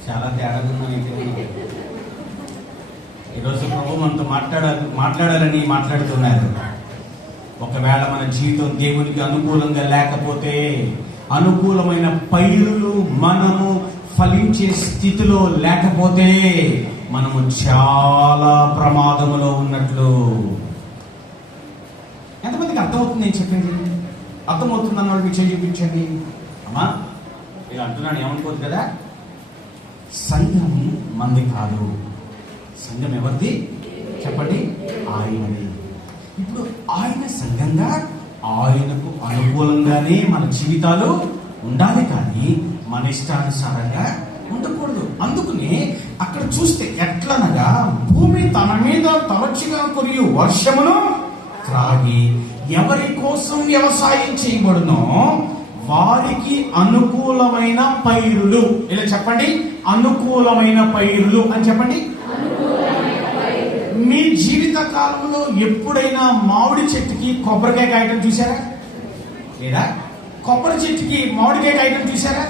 చాలా తేడాగా ఉన్నాను. ఈరోజు ప్రభు మనతో మాట్లాడాలని మాట్లాడుతున్నారు. ఒకవేళ మన జీవితం దేవునికి అనుకూలంగా లేకపోతే, అనుకూలమైన పైరులు మనము ఫలించే స్థితిలో లేకపోతే, మనము చాలా ప్రమాదములో ఉన్నట్లు. ఎంతమందికి అర్థమవుతుంది నేను చెప్పేది? అర్థమవుతుంది అన్నవాడు విషయం చూపించండి. అమ్మా ఇలా అంటున్నాను, ఏమనుకోదు కదా. సంఘం మంది కాదు. సంఘం ఎవరిది చెప్పండి? ఆయనది. ఇప్పుడు ఆయన సంఘంగా ఆయనకు అనుకూలంగానే మన జీవితాలు ఉండాలి, కానీ మన ఇష్టానుసారంగా ఉండకూడదు. అందుకనే అక్కడ చూస్తే ఎట్లనగా, భూమి తన మీద తరచుగా కురియు వర్షమును త్రాగి ఎవరి కోసం వ్యవసాయం చేయబడునో వారికి అనుకూలమైన పైరులు. ఇలా చెప్పండి, అనుకూలమైన పైరులు అని చెప్పండి. మీ జీవిత కాలంలో ఎప్పుడైనా మామిడి చెట్టుకి కొబ్బరికాయ కాయటం చూసారా? లేదా కొబ్బరి చెట్టుకి మామిడికాయ కాయటం చూసారా?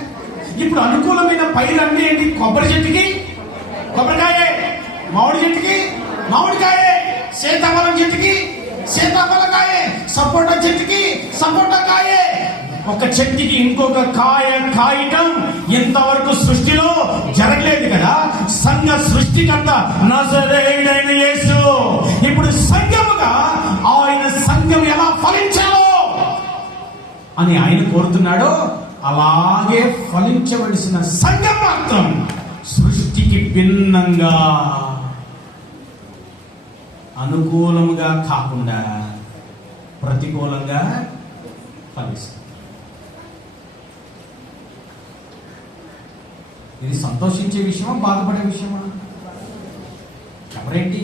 ఇప్పుడు అనుకూలమైన పైరు అంటే ఏంటి? కొబ్బరి చెట్టుకి కొబ్బరికాయే, మామిడి చెట్టుకి మామిడికాయే, సీతాఫలం చెట్టుకి సీతాఫలకాయే, సపోటా చెట్టుకి సపోటా కాయే. ఒక చెట్టుకి ఇంకొక కాయ కాయటం ఇంతవరకు సృష్టిలో జరగలేదు కదా. సంఘ సృష్టికర్త నజరేయుడైన యేసు ఇప్పుడు సంఘముగా ఆయన సంఘం ఎలా ఫలించాలో అని ఆయన కోరుతున్నాడో, అలాగే ఫలించవలసిన సంఘం మాత్రం సృష్టికి భిన్నంగా, అనుకూలముగా కాకుండా ప్రతికూలంగా ఫలిస్తుంది. ఇది సంతోషించే విషయమా, బాధపడే విషయమా? ఎవరేంటి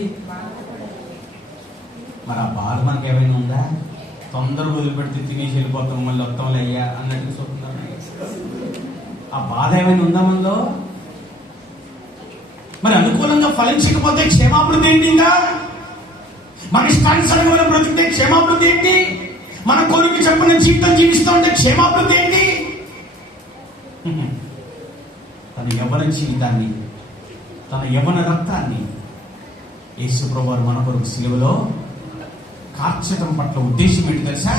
మరి? ఆ బాధ మనకి ఏమైనా ఉందా? తొందరగా వదిలిపెడితే తినేసి వెళ్ళిపోతాం, మళ్ళీ వస్తాంలే అయ్యా అన్నట్టు చూస్తున్నాం. ఆ బాధ ఏమైనా ఉందా మనలో? మరి అనుకూలంగా ఫలించకపోతే క్షేమాభివృద్ధి ఏంటి? ఇంకా మన ఇష్టానుసారంగా మనం బ్రతికితే క్షేమాభివృద్ధి ఏంటి? మన కోరిక చెప్పిన జీవితం జీవిస్తూ ఉంటే క్షేమాభివృద్ధి ఏంటి? తన యవ్వన జీవితాన్ని, తన యవ్వన రక్తాన్ని యేసు ప్రభువు మన కొరకు సిలువలో కార్చటం పట్ల ఉద్దేశం ఏంటి తెలుసా?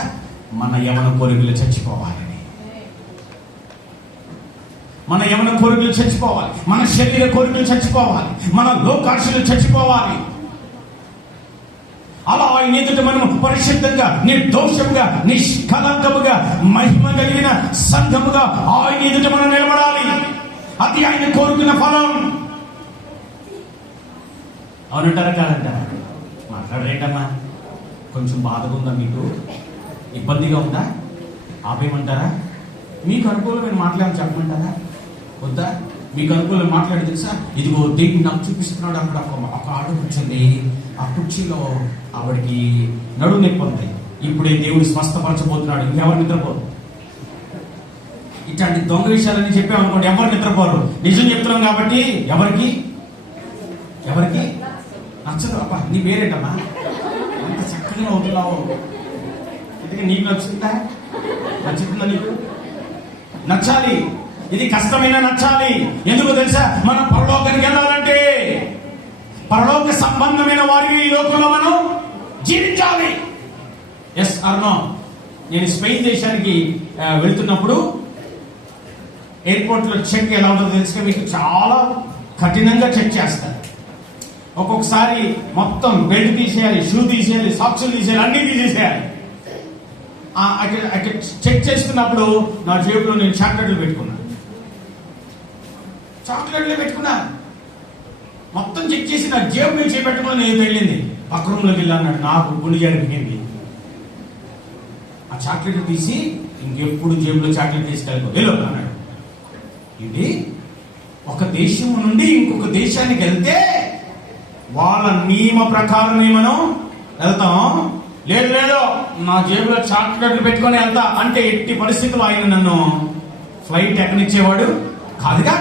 మన యవ్వన కోరికలు చచ్చిపోవాలని. మన యవ్వన కోరికలు చచ్చిపోవాలి, మన శరీర కోరికలు చచ్చిపోవాలి, మన లోకాశలు చచ్చిపోవాలి. అలా ఆయన ఎదుట మనం పరిశుద్ధంగా, నిర్దోషంగా, నిష్కలంకముగా, మహిమ కలిగిన సంఘముగా ఆయన ఎదుట మనం నిలబడాలి. అది ఆయన కోరుకున్న ఫలం. అవునంటారా కాదంటారా? మాట్లాడరేంటమ్మా? కొంచెం బాధగా ఉందా మీకు? ఇబ్బందిగా ఉందా? ఆపేయమంటారా? మీకు అనుకూలమైన మాట్లాడి చెప్పమంటారా? వద్దా? మీకు అనుకూలం మాట్లాడి తెలుసా? ఇదిగో దేవుడు నాకు చూపిస్తున్నాడు, అక్కడ ఒక ఆడ కూర్చుంది, ఆ కుర్చీలో ఆవిడికి నడుము నొప్పి ఉంది, ఇప్పుడే దేవుడు స్వస్థపరచబోతున్నాడు, ఇంకెవరు నిద్రపోరు. ఇట్లాంటి దొంగ విషయాలని చెప్పామనుకోండి, ఎవరు నిద్రపోరు. నిజం చెప్తున్నాం కాబట్టి ఎవరికి నచ్చదు. అబ్బా నీ పేరేంటమ్మా, అంత చక్కగా అవుతున్నావు, ఇందుకే నీకు నచ్చుతుందా? నీకు నచ్చాలి. ఇది కష్టమైన నచ్చాలి. ఎందుకు తెలుసా? మనం పరలోకానికి వెళ్ళాలంటే పరలోక సంబంధమైన వారికి ఈ లోకంలో మనం జీవించాలి. Yes or no? నేను స్పెయిన్ దేశానికి వెళ్తున్నప్పుడు ఎయిర్పోర్ట్ లో చెక్ ఎలా ఉంటుందో తెలుసుగా, మీకు చాలా కఠినంగా చెక్ చేస్తారు. ఒక్కొక్కసారి మొత్తం బెల్ట్ తీసేయాలి, షూ తీసేయాలి, సాక్సులు తీసేయాలి, అన్ని తీసేసేయాలి. అక్కడ చెక్ చేస్తున్నప్పుడు నా జేబులో నేను చాక్లెట్లు పెట్టుకున్నా. మొత్తం చెక్ చేసి నా జేబు మీద చేపెట్టుకుని నేను తగిలింది. పక్క రూమ్లోకి వెళ్ళి అన్నాడు, నాకు గుండె జరిగింది. ఆ చాక్లెట్ తీసి ఇంకెప్పుడు జేబులో చాక్లెట్ తీసుకెళ్ళిపో అన్నాడు. ఇది ఒక దేశం నుండి ఇంకొక దేశానికి వెళ్తే వాళ్ళ నియమ ప్రకారమే మనం వెళ్తాం. లేదు నా జేబులో చాక్లెట్లు పెట్టుకొని వెళ్తా అంటే ఎట్టి పరిస్థితుల్లో ఆయన నన్ను ఫ్లైట్ ఎక్కనిచ్చేవాడు కాదుగా.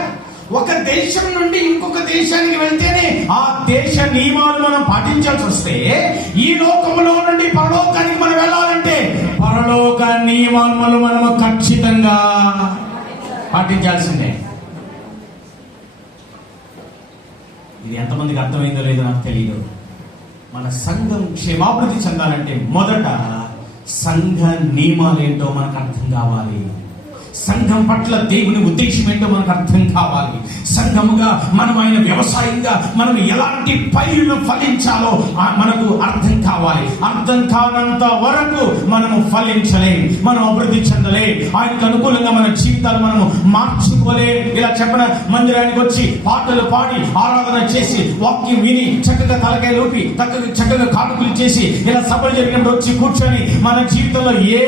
ఒక దేశం నుండి ఇంకొక దేశానికి వెళ్తేనే ఆ దేశ నియమాలు మనం పాటించాల్సి వస్తే, ఈ లోకంలో నుండి పరలోకానికి మనం వెళ్ళాలంటే పరలోక నియమాలు మనము ఖచ్చితంగా పాటించాల్సిందే. ఇది ఎంతమందికి అర్థమైందో లేదో నాకు తెలియదు. మన సంఘం క్షేమాభివృద్ధి చెందాలంటే మొదట సంఘ నియమాలు ఏంటో మనకు అర్థం కావాలి. సంఘం పట్ల దేవుని ఉద్దేశం ఏంటో మనకు అర్థం కావాలి. సంఘముగా మనం ఆయన వ్యవసాయంగా మనం ఎలాంటి పైరులు ఫలించాలో మనకు అర్థం కావాలి. అర్థం కానంత వరకు మనము ఫలించలేం, మనం అభివృద్ధి చెందలేం. ఆయనకు అనుకూలంగా మన జీవితాలు మనము మార్చుకోలేం. ఇలా చెప్పిన మందిరానికి వచ్చి పాటలు పాడి ఆరాధన చేసి వాక్యం విని చక్కగా తలకాయ లోపి చక్కగా కానుకలు చేసి ఇలా సభలు జరిగినప్పుడు వచ్చి కూర్చొని మన జీవితంలో ఏ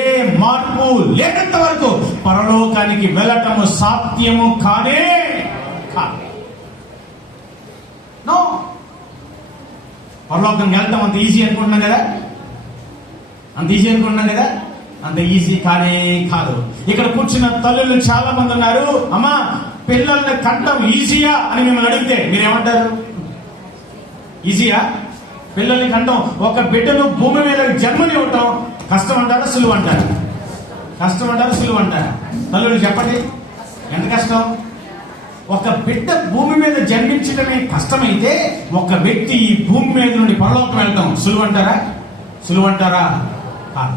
మార్పు లేనంత వరకు పరలోకానికి వెళ్ళటము సాధ్యము కానే కాదు. పరలోకానికి వెళ్ళటం అంత ఈజీ అనుకుంటున్నాం కదా, అంత ఈజీ కానే కాదు. ఇక్కడ కూర్చున్న తల్లులు చాలా మంది ఉన్నారు. అమ్మా, పిల్లల్ని కంటం ఈజీయా అని మిమ్మల్ని అడిగితే మీరేమంటారు? ఈజీయా? పిల్లల్ని కంటం, ఒక బిడ్డను భూమి మీద జన్మనివ్వటం కష్టం అంటారా, సులువు అంటారా? కష్టం అంటారా, సులువు అంటారా? తల్లులు చెప్పండి, ఎంత కష్టం? ఒక బిడ్డ భూమి మీద జన్మించడమే కష్టమైతే ఒక వ్యక్తి ఈ భూమి మీద నుండి పరలోకం వెళ్తాం సులువు అంటారా? సులువు అంటారా? కాదు.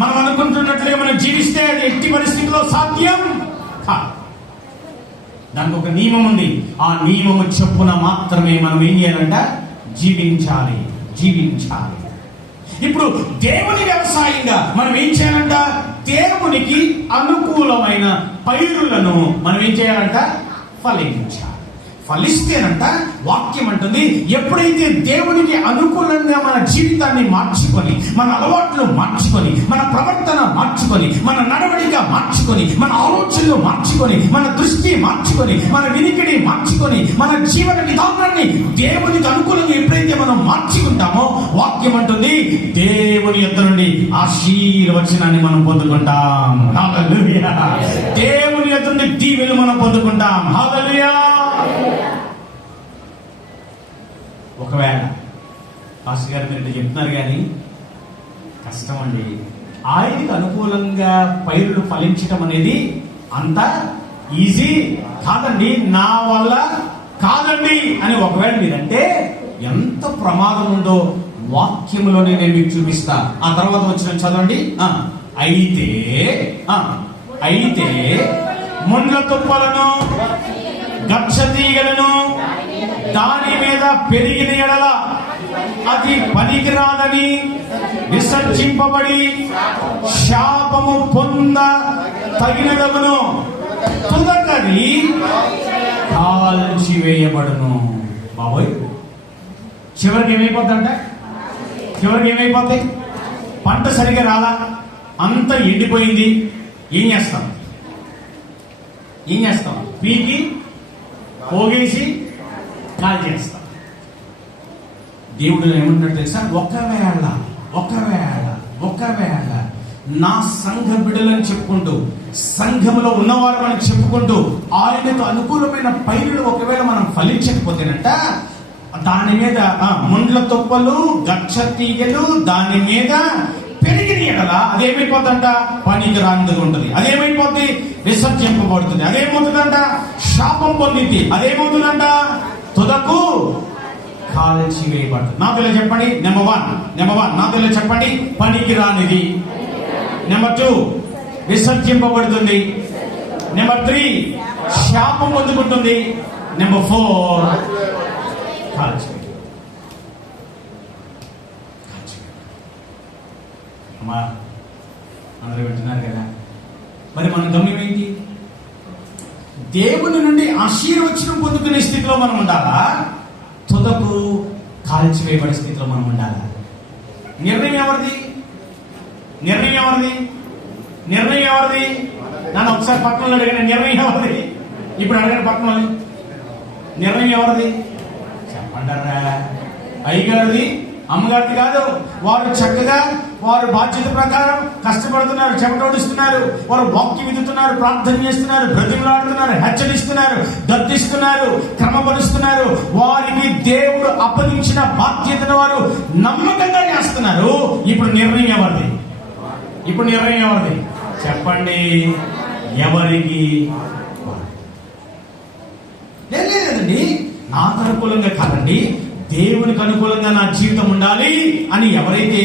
మనం అనుకుంటున్నట్లుగా మనం జీవిస్తే అది ఎట్టి పరిస్థితిలో సాధ్యం కాదు. దానికి ఒక నియమం ఉంది. ఆ నియమము చొప్పున మాత్రమే మనం ఏం చేయాలంట? జీవించాలి. ఇప్పుడు దేవుని వ్యవసాయంగా మనం ఏం చేయాలంట? దేవునికి అనుకూలమైన పైరులను మనం ఏం చేయాలంట? ఫలించాలి. ఫలిస్తేనంట వాక్యం అంటుంది, ఎప్పుడైతే దేవునికి అనుకూలంగా మన జీవితాన్ని మార్చుకొని, మన అలవాట్లు మార్చుకొని, మన ప్రవర్తన మార్చుకొని, మన నడవడిక మార్చుకొని, మన ఆలోచనలు మార్చుకొని, మన దృష్టి మార్చుకొని, మన వినికిడి మార్చుకొని, మన జీవన విధానాన్ని దేవునికి అనుకూలంగా ఎప్పుడైతే మనం మార్చుకుంటామో వాక్యం అంటుంది దేవుని యొద్ద నుండి ఆశీర్వచనాన్ని మనం పొందుకుంటాం. హల్లెలూయా. దేవుని యొద్ద నుండి దీవెనలు మనం పొందుకుంటాం. హల్లెలూయా. ఒకవేళ పాస్టర్ గారు మీరు చెప్తున్నారు కానీ కష్టం అండి, ఆయనకు అనుకూలంగా పైరులు ఫలించడం అనేది అంత ఈజీ కాదండి, నా వల్ల కాదండి అని ఒకవేళ మీరంటే ఎంత ప్రమాదం ఉందో వాక్యములోనే నేను మీకు చూపిస్తా. ఆ తర్వాత వచ్చిన చదవండి. అయితే ముండ్ల తుప్పలను గచ్చ తీగలను దాని మీద పెరిగిన ఎడల అది పనికిరాదని విసర్జింపబడి శాపము పొంద తగినదగును, తుదకది కాల్చివేయబడును. బాబోయ్, చివరికి ఏమైపోతాయి? పంట సరిగా రాలా, అంత ఎండిపోయింది. ఏం చేస్తాం? పీకి పోగేసి కాల్ చేస్తాం. దేవుడు ఏమంటాడు తెలుసా? ఒకవేళ నా సంఘ బిడ్డలని చెప్పుకుంటూ, సంఘంలో ఉన్నవారు మనం చెప్పుకుంటూ ఆయనకు అనుకూలమైన పైరులు ఒకవేళ మనం ఫలించకపోతేనంట, దాని మీద ముండ్ల తుప్పలు గచ్చ తీగలు దాని మీద పెరిగిన ఎడల అదేమైపోతుందంట? పనికి రాందుగా ఉంటుంది. అదేమైపోద్ది? విసర్జింపబడుతుంది. అదేమవుతుందంట? శాపం పొందింది. అదేమవుతుందంట? తుదకు కాల్చివేయబడుతుంది. నాతో చెప్పండి. నెంబర్ వన్ నాతో చెప్పండి, పనికి రానిది. నెంబర్ 2 విసర్జింపబడుతుంది. నెంబర్ 3 శాపం పొందుకుంటుంది. నెంబర్ 4 కాల్చివేయ. అమ్మా, అందరూ వింటున్నారు కదా? మరి మన గమ్యం ఏంటి? దేవుని నుండి ఆశీర్వచనం పొందుకునే స్థితిలో మనం ఉండాలా? తుదకు కాల్చివేయబడే స్థితిలో మనం ఉండాలా? నిర్ణయం ఎవరిది? నన్ను ఒకసారి పక్కన అడిగిన నిర్ణయం ఎవరిది? ఇప్పుడు అడిగిన పక్కన నిర్ణయం ఎవరిది? చెప్పంటారా? అయ్యగారిది, అమ్మగారిది కాదు. వారు చక్కగా వారు బాధ్యత ప్రకారం కష్టపడుతున్నారు, చెమటోడిస్తున్నారు, వారు వాక్యం విదుతున్నారు, ప్రార్థన చేస్తున్నారు, బ్రతిమలాడుతున్నారు, హెచ్చరిస్తున్నారు, దర్శిస్తున్నారు, క్రమపరుస్తున్నారు. వారికి దేవుడు అప్పగించిన బాధ్యతను వారు నమ్మకంగా చేస్తున్నారు. ఇప్పుడు నిర్ణయం ఎవరిది? ఇప్పుడు నిర్ణయం ఎవరిది చెప్పండి? ఎవరికి? లేదండి, నాకు అనుకూలంగా కాదండి, దేవునికి అనుకూలంగా నా జీవితం ఉండాలి అని ఎవరైతే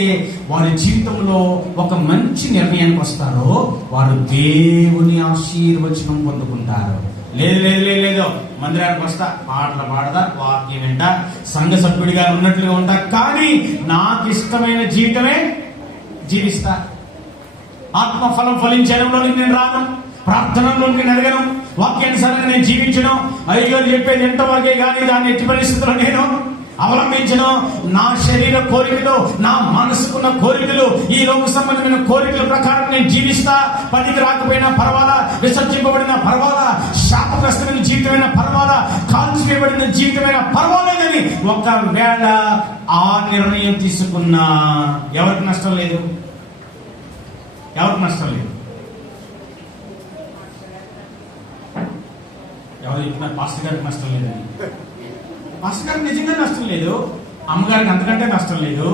వారి జీవితంలో ఒక మంచి నిర్ణయానికి వస్తారో వారు దేవుని ఆశీర్వచనం పొందుకుంటారు. లేదు లేదు లేదు లేదు మందిరానికి వస్తా, పాటలు పాడతా, వాక్యం వింటా, సంఘ సభ్యుడిగా ఉన్నట్లుగా ఉంటా, కానీ నాకు ఇష్టమైన జీవితమే జీవిస్తా. ఆత్మఫలం ఫలించడంలోనికి నేను రాను, ప్రార్థనలోనికి నేను ఎదగను, వాక్యానుసారంగా నేను జీవించను, అయ్యగారు చెప్పేది ఎంతవరకే కానీ దాన్ని ఎట్టి పరిస్థితుల్లో నేను అవలంబించను. నా శరీర కోరికలు, నా మనసుకున్న కోరికలు, ఈ లోక సంబంధమైన కోరికల ప్రకారం నేను జీవిస్తా. పనికి రాకపోయినా పర్వాలా, విసర్జింపబడిన పర్వాలా, శాపగ్రస్తమైన జీవితమైన పర్వాలా, కాల్చివేయబడిన జీవితమైన పర్వాలేదని ఒకవేళ ఆ నిర్ణయం తీసుకున్నా ఎవరికి నష్టం లేదు? ఎవరికి నష్టం లేదు? ఎవరు చెప్పిన పాస్టర్ గారికి నష్టం లేదని? పాస్టర్ గారికి నిజంగా నష్టం లేదు, అమ్మగారికి అంతకంటే నష్టం లేదు,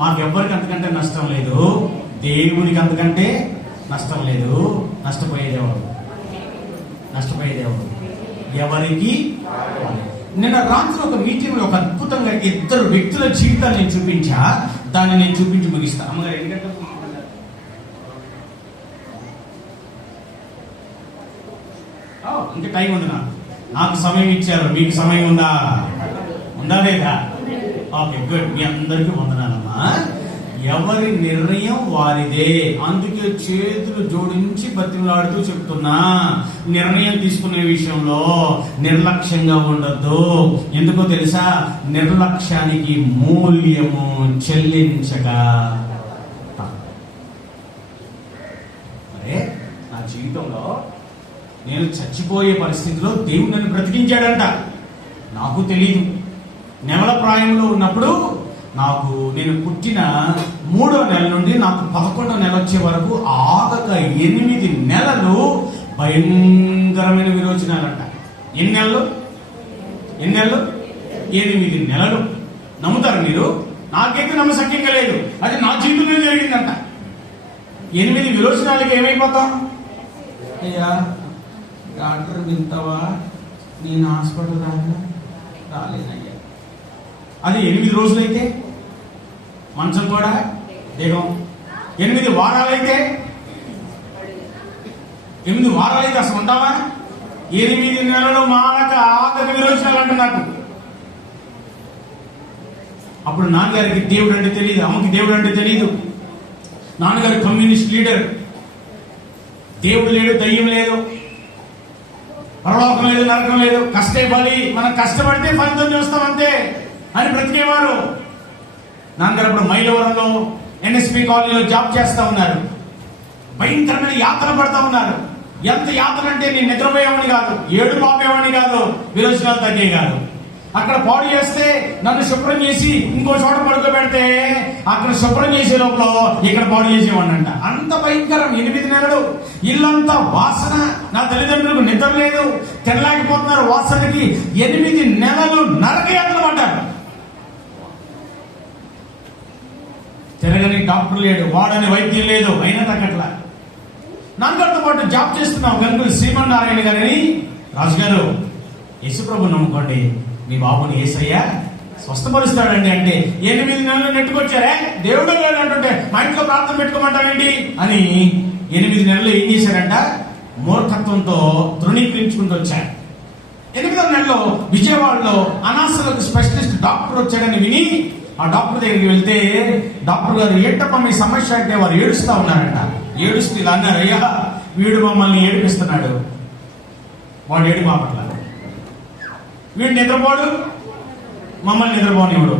మాకెవ్వరికి అంతకంటే నష్టం లేదు, దేవునికి అంతకంటే నష్టం లేదు. నష్టపోయేదేవాడు ఎవరికి? నిన్న రాత్రి ఒక మీటింగ్ లో ఒక అద్భుతంగా ఇద్దరు వ్యక్తుల జీవితాన్ని నేను చూపించా. దాన్ని నేను చూపించి ముగిస్తా. అమ్మగారు ఎందుకంటే ఇంకా టైం ఉంది, నాకు సమయం ఇచ్చారు, మీకు సమయం ఉందా లేదా? Okay, good. మీ అందరికీ వందనాలమ్మా. ఎవరి నిర్ణయం వారిదే. అందుకే చేతులు జోడించి బతిమలాడుతూ చెప్తున్నా, నిర్ణయం తీసుకునే విషయంలో నిర్లక్ష్యంగా ఉండద్దు. ఎందుకో తెలుసా? నిర్లక్ష్యానికి మూల్యము చెల్లించగా. అరే, నా జీవితంలో నేను చచ్చిపోయే పరిస్థితిలో దేవుడు నన్ను బ్రతికించాడంట. నాకు తెలియదు. నెమల ప్రాయంలో ఉన్నప్పుడు నేను పుట్టిన 3వ నెల నుండి నాకు 11వ నెల వచ్చే వరకు ఆగక 8 నెలలు భయంకరమైన విరోచనాలంట. ఎన్ని నెలలు? 8 నెలలు. నమ్ముతారు మీరు? నాకైతే నమ్మశక్యంగా లేదు. అది నా జీవితంలో జరిగిందంట. 8 విరోచనాలకి ఏమైపోతాం? అయ్యా డాక్టర్ వింటావా, నేను హాస్పిటల్ రాలేదయ్యా. అది 8 రోజులైతే మంచం కూడా దేహం. 8 వారాలైతే 8 వారాలైతే అసలు ఉంటావా? 8 నెలలు మానక ఆగక విరోచనాలు అంట నాకు. అప్పుడు నాన్నగారికి దేవుడు అంటే తెలియదు, అమ్మకి దేవుడు అంటే తెలియదు. నాన్నగారు కమ్యూనిస్ట్ లీడర్. దేవుడు లేడు, దయ్యం లేదు, పరలోకం లేదు, నరకం లేదు, కష్టే బలి, మనం కష్టపడితే ఫలితం చూస్తాం అంతే అని బ్రతికేవారు. నాన్నగారు అప్పుడు మైలవరంలో ఎన్ఎస్పి కాలనీలో జాబ్ చేస్తా ఉన్నారు. భయంకరమైన యాతన పడతా ఉన్నారు. ఎంత యాతన అంటే నేను నిద్రపోయేవాడిని కాదు, ఏడు పాపేవాడిని కాదు, విరోచనాలు తగ్గే కాదు. అక్కడ పాడు చేస్తే నన్ను శుభ్రం చేసి ఇంకో చోట పడుకోబెడితే అక్కడ శుభ్రం చేసే లోపల ఇక్కడ పాడు చేసేవాడిని అంట. అంత భయంకరం. 8 నెలలు ఇల్లంతా వాసన. నా తల్లిదండ్రులకు నిద్ర లేదు, తినలేకపోతున్నారు వాసనకి. 8 నెలలు నరకయాతన పడ్డారు. తిరగని డాక్టర్ లేడు, వాడని వైద్యం లేదు, అయినా తగ్గట్లా. నాన్నగారితో పాటు జాబ్ చేస్తున్నాం గనుక శ్రీమన్నారాయణ గారిని, రాజుగారు యేసుప్రభు నమ్ముకోండి, మీ బాబుని యేసయ్య స్వస్థపరుస్తాడండి అంటే 8 నెలలు నెట్టుకొచ్చారే, దేవుడు లేడు అంటుంటే మా ఇంట్లో ప్రార్థన పెట్టుకోమంటానండి అని 8 నెలలు ఏం చేశారంట? మూర్ఖత్వంతో తృణీకరించుకుంటూ వచ్చారు. 8వ నెలలో విజయవాడలో అనాథలకు స్పెషలిస్ట్ డాక్టర్ వచ్చాడని విని ఆ డాక్టర్ దగ్గరికి వెళ్తే డాక్టర్ గారు ఏంటప్ప మీ సమస్య అంటే వారు ఏడుస్తా ఉన్నారంట. ఏడుస్తూ ఇలా అన్నారు, అయ్యా వీడు మమ్మల్ని ఏడిపిస్తున్నాడు, వాడు ఏడు మాపట్ల, వీడు నిద్రపోడు, మమ్మల్ని నిద్రపోనివాడు,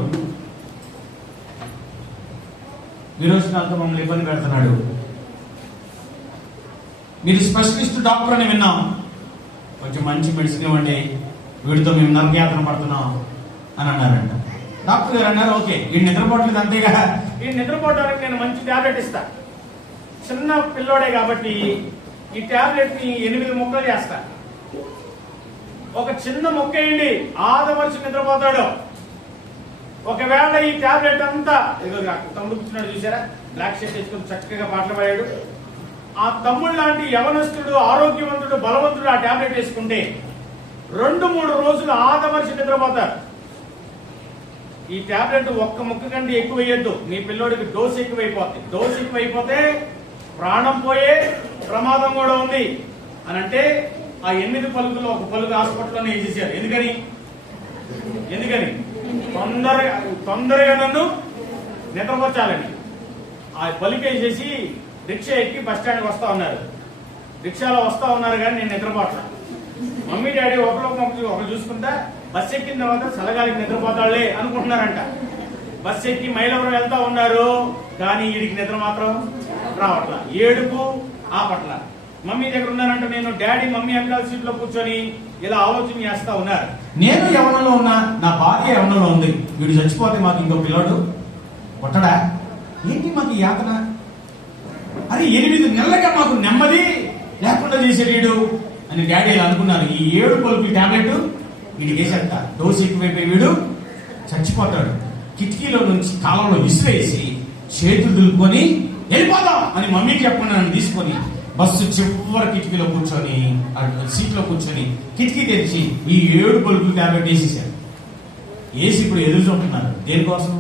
విరోచనాలతో మమ్మల్ని ఇబ్బంది పెడుతున్నాడు. మీరు స్పెషలిస్ట్ డాక్టర్ అని విన్నాం, కొంచెం మంచి మెడిసిన్ ఇవ్వండి, వీడితో మేము నరకయాతన పడుతున్నాం అని అన్నారంట. డాక్టర్ గారు అన్నారు, ఓకే ఈ నిద్రపోవట్లేదు అంతేగా, ఈ నిద్రపోవడానికి నేను మంచి టాబ్లెట్ ఇస్తా. చిన్న పిల్లోడే కాబట్టి ఈ టాబ్లెట్ ని 8 ముక్కలు చేస్తా. ఒక చిన్న ముక్క వేయండి, ఆదమర్చి నిద్రపోతాడు. ఒకవేళ ఈ టాబ్లెట్ అంతా తమ్ముడు కూర్చున్నాడు చూసారా, బ్లాక్ షర్ట్ వేసుకుని చక్కగా పాటలు పాడాడు. ఆ తమ్ముడు లాంటి యవనస్తుడు, ఆరోగ్యవంతుడు, బలవంతుడు ఆ టాబ్లెట్ వేసుకుంటే 2-3 రోజులు ఆదమర్చి నిద్రపోతారు. ఈ టాబ్లెట్ ఒక్క ముక్క కంటే ఎక్కువ వేయద్దు, మీ పిల్లోడికి డోస్ ఎక్కువైపోతుంది. డోస్ ఎక్కువైపోతే ప్రాణం పోయే ప్రమాదం కూడా ఉంది అని అంటే ఆ 8 పలుకులు ఒక పలుకు హాస్పిటల్లోనే వేసేసారు. ఎందుకని తొందరగా నన్ను నిద్రపరచాలని ఆ పలుకు వేసేసి రిక్షా ఎక్కి బస్ స్టాండ్కి వస్తా ఉన్నారు. రిక్షాలో వస్తా ఉన్నారు కానీ నేను నిద్రపోట్లా. మమ్మీ డాడీ ఒకరు చూసుకుంటా బస్ ఎక్కిన తర్వాత సలగాలికి నిద్రపోతాడులే అనుకుంటున్నారంట. బస్ ఎక్కి మైలవరం వెళ్తా ఉన్నారు కానీ వీడికి నిద్ర మాత్రం రావట్లా, ఏడుపు ఆపట్ల. మమ్మీ దగ్గర ఉన్నారంట, నేను డాడీ మమ్మీ వెనకాల సీట్ లో కూర్చొని ఇలా ఆలోచన చేస్తా ఉన్నారు. నేను యవ్వనంలో ఉన్నా, నా భార్య యవ్వనంలో ఉంది, వీడు చచ్చిపోతే మాకు ఇంకో పిల్లోడు పుట్టడా, ఏంటి మాకు ఈ యాతన? అరే 8 నెలలుగా మాకు నెమ్మది లేకుండా చేసే వీడు అని డాడీ ఇలా అనుకున్నారు. ఈ 7 పలుకుల టాబ్లెట్ వీడికి వేసేస్తా, డోసు ఎక్కువైపోయి వీడు చచ్చిపోతాడు. కిటికీలో నుంచి కాలంలో విసిరేసి చేతులు దులుపుకొని వెళ్ళిపోదాం అని మమ్మీకి చెప్పకుండా నన్ను తీసుకొని బస్సు చివరి కిటికీలో కూర్చొని సీట్లో కూర్చొని కిటికీ తెరిచి ఈ 7 పలుకుల టాబ్లెట్ వేసేసాడు. వేసి ఇప్పుడు ఎదురు చూపుతున్నారు. దేనికోసం?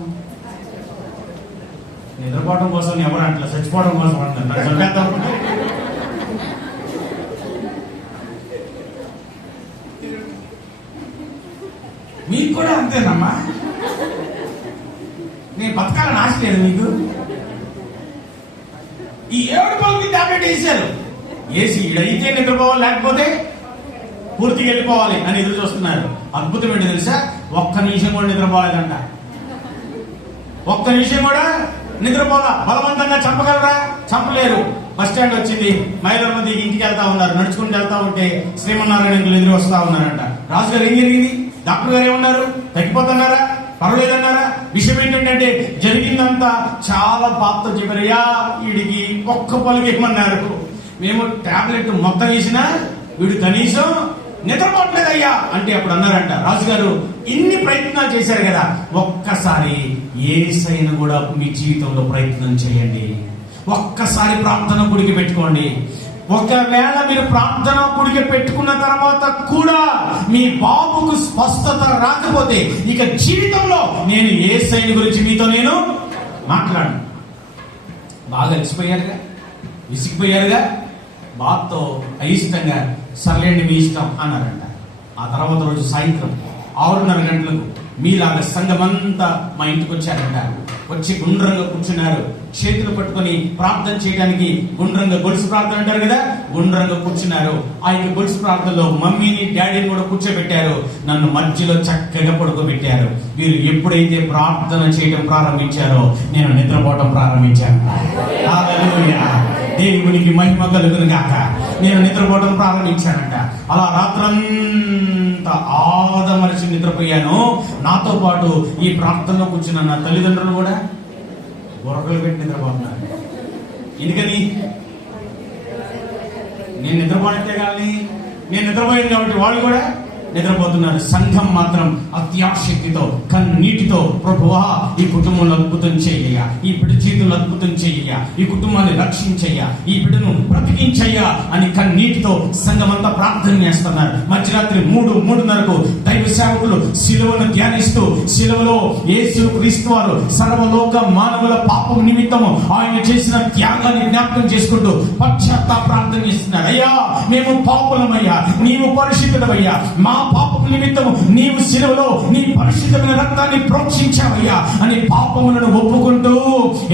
నిద్రపోవడం కోసం ఎవరు అంటారు, చచ్చిపోవడం కోసం అంటారు. చంపేద్దాం. మీకు కూడా అంతేనమ్మా, నేను బతకాలని ఆశ లేదు మీకు. ఈ 7 పలుకుల టాబ్లెట్ వేసారు. వేసి ఇడైతే నిద్రపోవాలి, లేకపోతే పూర్తిగా వెళ్ళిపోవాలి అని ఎదురు చూస్తున్నారు. అద్భుతం ఏంటి తెలుసా, ఒక్క నిమిషం కూడా నిద్రపోలేదంట. ఒక్క నిమిషం కూడా నిద్రపోలా. బలవంతంగా చంపగలరా? చంపలేరు. బస్ స్టాండ్ వచ్చింది, మైలవరం దిగి ఇంటికి వెళ్తా ఉన్నారు. నడుచుకుంటూ వెళ్తా ఉంటే శ్రీమన్నారాయణ ఎదురు వస్తా ఉన్నారంట. రాజుగారు ఏం జరిగింది? డాక్టర్ గారు ఏమన్నారు? తగ్గిపోతున్నారా? పర్వాలేదన్నారా? విషయం ఏంటంటే జరిగిందంతా చాలా బాధతో చెప్పారయ్యా, వీడికి ఒక్క పలుకు ఏమన్నారు. మేము టాబ్లెట్ మొత్తం వేసినా వీడు కనీసం నిద్రపోవట్లేదయ్యా అంటే అప్పుడు అన్నారంట రాజుగారు, ఇన్ని ప్రయత్నాలు చేశారు కదా, ఒక్కసారి యేసయ్యను కూడా మీ జీవితంలో ప్రయత్నం చేయండి. ఒక్కసారి ప్రార్థన గుడికి పెట్టుకోండి. ఒకవేళ మీరు ప్రార్థన గుడికి పెట్టుకున్న తర్వాత కూడా మీ బాబుకు స్పష్టత రాకపోతే ఇక జీవితంలో నేను యేసయ్య గురించి మీతో నేను మాట్లాడను. బాగా అలసిపోయారుగా, విసిగిపోయారుగా, బాధతో అయిష్టంగా సర్లేండి మీ ఇష్టం అన్నారంట. ఆ తర్వాత రోజు సాయంత్రం 6:30 గంటలకు మీలాగా సంఘమంతా మా ఇంటికి వచ్చారంట. వచ్చి గుండ్రంగా కూర్చున్నారు. చేతులు పట్టుకొని ప్రార్థన చేయడానికి గుండ్రంగా గొలుసు ప్రార్థన అంటారు కదా, గుండ్రంగా కూర్చున్నారు. ఆ యొక్క గొలుసు ప్రార్థనలో మమ్మీని డాడీని కూడా కూర్చోబెట్టారు. నన్ను మధ్యలో చక్కగా పడుకోబెట్టారు. వీరు ఎప్పుడైతే ప్రార్థన చేయడం ప్రారంభించారో నేను నిద్రపోవడం ప్రారంభించాను. హల్లెలూయా, దేవునికి మహిమ కలుగును గాక. నేను నిద్రపోవడం ప్రారంభించానంట. అలా రాత్రంతా ఆదమరిచి నిద్రపోయాను. నాతో పాటు ఈ ప్రార్థనలో కూర్చున్న నా తల్లిదండ్రులు కూడా బొరకలు పెట్టి నిద్రపోతున్నారు. ఎందుకని? నేను నిద్రపోయితే కానీ నేను నిద్రపోయాను కాబట్టి వాళ్ళు కూడా నిద్రపోతున్నారు. సంఘం మాత్రం అత్యాశక్తితో కన్నీటితో ప్రభువా ఈ కుటుంబంలో అద్భుతం చెయ్యయ్యా, ఈ బిడ్డ జీవితంలో అద్భుతం చెయ్యయ్యా, ఈ కుటుంబాన్ని రక్షించయ్యా, ఈ బిడ్డను బ్రతికించయ్యా అని కన్నీటితో సంఘం అంతా ప్రార్థన చేస్తున్నారు. మధ్యరాత్రి 3:30కు దైవ సేవకులు శిలువను ధ్యానిస్తూ శిలువలో యేసు క్రీస్తు వారు సర్వలోక మానవుల పాపం నిమిత్తము ఆయన చేసిన త్యాగాన్ని జ్ఞాపకం చేసుకుంటూ పశ్చాత్తాప ప్రార్థన చేస్తున్నారు. అయ్యా మేము పాపులమయ్యా, నీవు పరిశుద్ధుడవయ్యా, మా పాపం నిమిత్తము నీవు శిలువలో నీ పరిశుద్ధమైన రక్తాన్ని ప్రోక్షించావయ్యా అని పాపములను ఒప్పుకుంటూ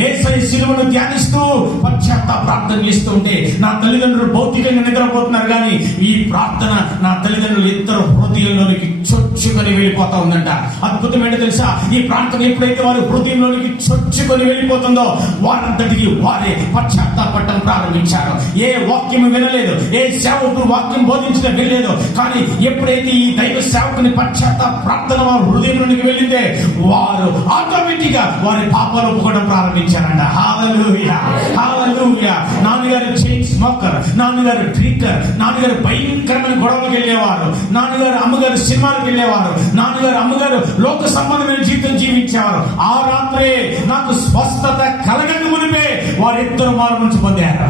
యేసయ్య సిలువను ధ్యానిస్తూ పశ్చాత్తాప ప్రార్థన చేస్తూ ఉంటే నా తల్లిదండ్రులు భౌతికంగా నిద్రపోతున్నారు కానీ ఈ ప్రార్థన నా తల్లిదండ్రులు ఇద్దరు హృదయంలోనికి చొచ్చుకొని వెళ్ళిపోతా ఉందంట. అద్భుతమైన తెలుసా, ఈ ప్రార్థన ఎప్పుడైతే వారి హృదయంలోనికి చొచ్చుకొని వెళ్ళిపోతుందో వారంతటికి వారే పశ్చాత్తాపడటం ప్రారంభించారు. ఏ వాక్యం వినలేదు, ఏ సేవకుడు వాక్యం బోధించడం వినలేదు, కానీ ఎప్పుడైతే ఈ దైవ సేవకుని పశ్చాత్తాప ప్రార్థన వారి హృదయంలోనికి వెళ్ళిందే వారు ఆటోమేటిక్ గా వారి పాపాలు ఒప్పుకోవడం ప్రారంభించారంట. హల్లెలూయా, హల్లెలూయా. నాన్నగారు చైన్ స్మోకర్, నాన్నగారు డ్రింకర్, నాన్నగారు భయంకరమైన గొడవలకు వెళ్ళేవారు, నాన్నగారు అమ్మగారు సినిమాలకు వెళ్ళేవారు, నాన్నగారు అమ్మగారు లోక సంబంధమైన జీవితం జీవించేవారు. ఆ రాత్రే నాకు స్వస్థత కలగక మునిపే వారిద్దరు మారు నుంచి పొందారు.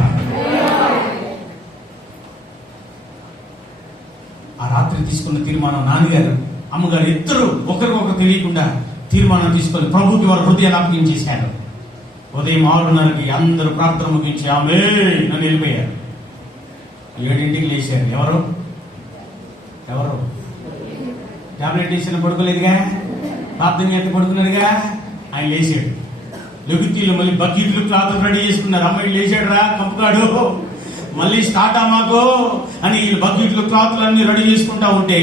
ఆ రాత్రి తీసుకున్న తీర్మానం నాన్నగారు అమ్మగారు ఇద్దరు ఒకరికొకరు తెలియకుండా తీర్మానం తీసుకొని ప్రభుకి వారు హృదయాలు అప్పగించేశారు. ఉదయం 6:30కి అందరూ ప్రార్థన ముగించి ఆమేన్ అని వెళ్ళిపోయారు. 7ంటికి లేచారు. ఎవరు టాబ్లెట్ వేసిన పడుకోలేదుగా, ప్రార్థన చేత పడుకున్నారుగా. ఆయన లేచాడు. లెగుతీలు మళ్ళీ బకెట్లు క్లాతులు రెడీ చేసుకున్నారు. అమ్మాయి లేచాడు రా కంపుకాడు, మళ్ళీ స్టార్ట్ మాకు అని వీళ్ళు బకెట్లు క్లాతులు అన్ని రెడీ చేసుకుంటా ఉంటే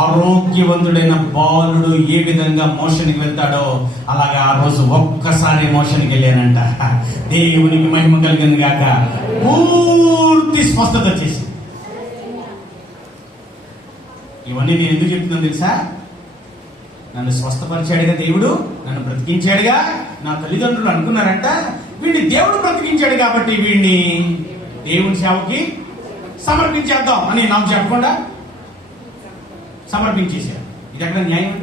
ఆరోగ్యవంతుడైన బాలుడు ఏ విధంగా మోషన్కి వెళ్తాడో అలాగా ఆ రోజు ఒక్కసారి మోషన్కి వెళ్ళానంట. దేవునికి మహిమ కలిగింది గాక. పూర్తి స్వస్థత చేసి. ఇవన్నీ నేను ఎందుకు చెప్తున్నాను తెలుసా? నన్ను స్వస్థపరిచాడుగా దేవుడు, నన్ను బ్రతికించాడుగా. నా తల్లిదండ్రులు అనుకున్నారంట వీడిని దేవుడు బ్రతికించాడు కాబట్టి వీడిని దేవుని సేవకి సమర్పించేద్దాం అని నాకు చెప్పకుండా సమర్పించేశారు. ఇది ఎక్కడ న్యాయం?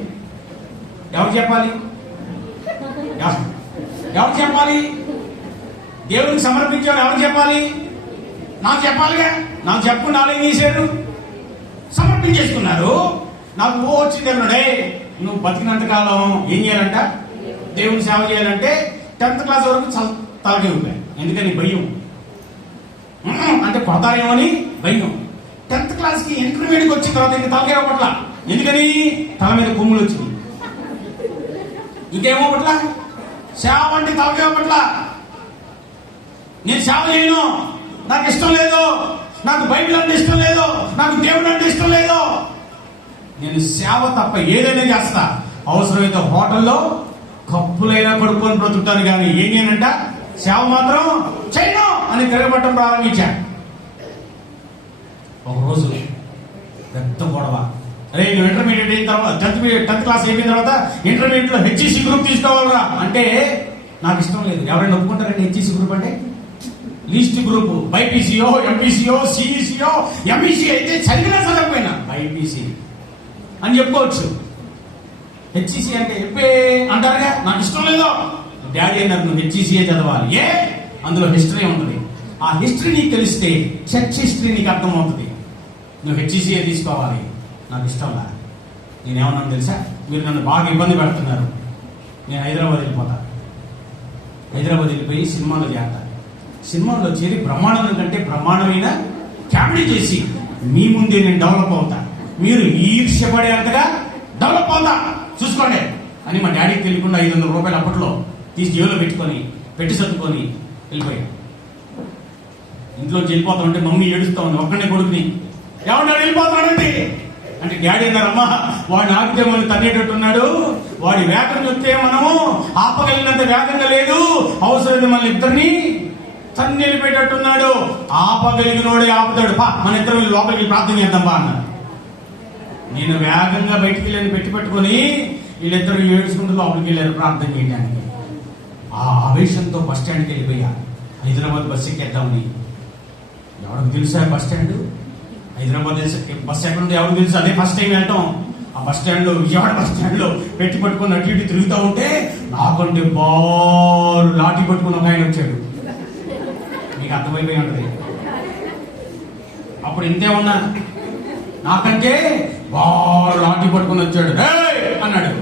ఎవరు చెప్పాలి? ఎవరు చెప్పాలి? దేవునికి సమర్పించారు ఎవరు చెప్పాలి? నాకు చెప్పాలిగా. నాకు చెప్పకుండా ఆలయం చేశారు, సమర్పించేసుకున్నారు. నాకు వచ్చింది అన్నాడే, నువ్వు బతికినంతకాలం ఏం చేయాలంట? దేవుని సేవ చేయాలంటే 10th క్లాస్ వరకు తలకి ఊపాయి. ఎందుకని? భయం. అంటే కొడతారేమోని భయం. 10th క్లాస్కి ఇంటర్మీడియట్కి వచ్చిన తర్వాత ఇంక తలకేమో పట్ల. ఎందుకని? తల మీద కొమ్ములు వచ్చింది. ఇంకేమో పట్ల సేవ అంటే తలకేమో పట్ల. నేను సేవ చేయను, నాకు ఇష్టం లేదు, నాకు బైబిల్ అంటే ఇష్టం లేదు, నాకు దేవుడు అంటే ఇష్టం లేదు. నేను సేవ తప్ప ఏదైనా చేస్తా. అవసరమైతే హోటల్లో కప్పులైనా కొడుకొని బ్రతుకుతాను కానీ ఏం చేయనంట సేవ మాత్రం చేయను అని తిరగబట్టం ప్రారంభించా. ఒకరోజు పెద్ద గొడవ. అరే నువ్వు ఇంటర్మీడియట్ అయిన తర్వాత 10th క్లాస్ అయిపోయిన తర్వాత ఇంటర్మీడియట్ లో హెచ్ఈసి గ్రూప్ తీసుకోవాలరా అంటే నాకు ఇష్టం లేదు. ఎవరైనా ఒప్పుకుంటారండి హెచ్ఈసి గ్రూప్ అంటే? లీస్ట్ గ్రూప్ బైపీసీయో ఎంపీసీయో సిఈసీయో ఎంఈసీ అయితే చదివినా చదవకపోయినా బైపీసీ అని చెప్పుకోవచ్చు. హెచ్ఈసి అంటే చెప్పే అంటారుగా, నాకు ఇష్టం లేదు. డాడీ అన్నారు నువ్వు హెచ్ఈసీఏ చదవాలి. అందులో హిస్టరీ ఉంటుంది. ఆ హిస్టరీ నీకు తెలిస్తే చర్చ్ హిస్టరీ నీకు అర్థమవుతుంది. నువ్వు హెచ్ఈసీఏ తీసుకోవాలి. నాకు ఇష్టంలా. నేనేమన్నాను తెలుసా? మీరు నన్ను బాగా ఇబ్బంది పెడుతున్నారు, నేను హైదరాబాద్ వెళ్ళిపోతా. హైదరాబాద్ వెళ్ళిపోయి సినిమాలో చేస్తా. సినిమాలో చేరి బ్రహ్మాండం కంటే బ్రహ్మాండమైన కామెడీ చేసి మీ ముందే నేను డెవలప్ అవుతా, మీరు ఈర్ష్యపడేంతగా డెవలప్ అవుతా చూసుకోండి అని మా డాడీకి తెలియకుండా 500 రూపాయలు అప్పట్లో తీసి జేబులో పెట్టి సర్దుకొని వెళ్ళిపోయా. ఇంట్లోంచి వెళ్ళిపోతా ఉంటే మమ్మీ ఏడుస్తా ఉంది, ఒక్కడే కొడుకుని ఏమన్నా వెళ్ళిపోతాడండి అంటే డాడీ అన్నారమ్మా వాడిని ఆపితే మనం తన్నేటట్టున్నాడు, వాడి వేగం చూస్తే మనము ఆపగలిగినంత వేగంగా లేదు, అవసరం మన ఇద్దరిని తన్ని వెళ్ళిపోయేటట్టున్నాడు, ఆపగలిగినోడే ఆపుతాడు, మన ఇద్దరు లోపలికి ప్రార్థన చేద్దాం బా అన్నారు. నేను వేగంగా బయటికి వెళ్ళని పెట్టుకొని వీళ్ళిద్దరు ఏడుచుకుంటూ లోపలికి వెళ్ళారు ప్రార్థన చేయడానికి. ఆ ఆవేశంతో బస్ స్టాండ్కి వెళ్ళిపోయా. హైదరాబాద్ బస్ ఎక్కేద్దామని. ఎవరికి తెలుసా బస్ స్టాండ్? హైదరాబాద్ బస్ ఎక్కడ ఉంది ఎవరికి తెలుసు? అదే ఫస్ట్ టైం వెళ్ళటం. ఆ బస్ స్టాండ్ లో, విజయవాడ బస్ స్టాండ్ లో పట్టుకొని అటు ఇటు తిరుగుతూ ఉంటే నాకంటే బారు లాఠీ పట్టుకుని ఒక ఆయన వచ్చాడు. మీకు అర్థమైపోయి ఉంటది. అప్పుడు ఇంతే ఉన్నా, నాకంటే బారు లాఠీ పట్టుకుని వచ్చాడు. అన్నాడు.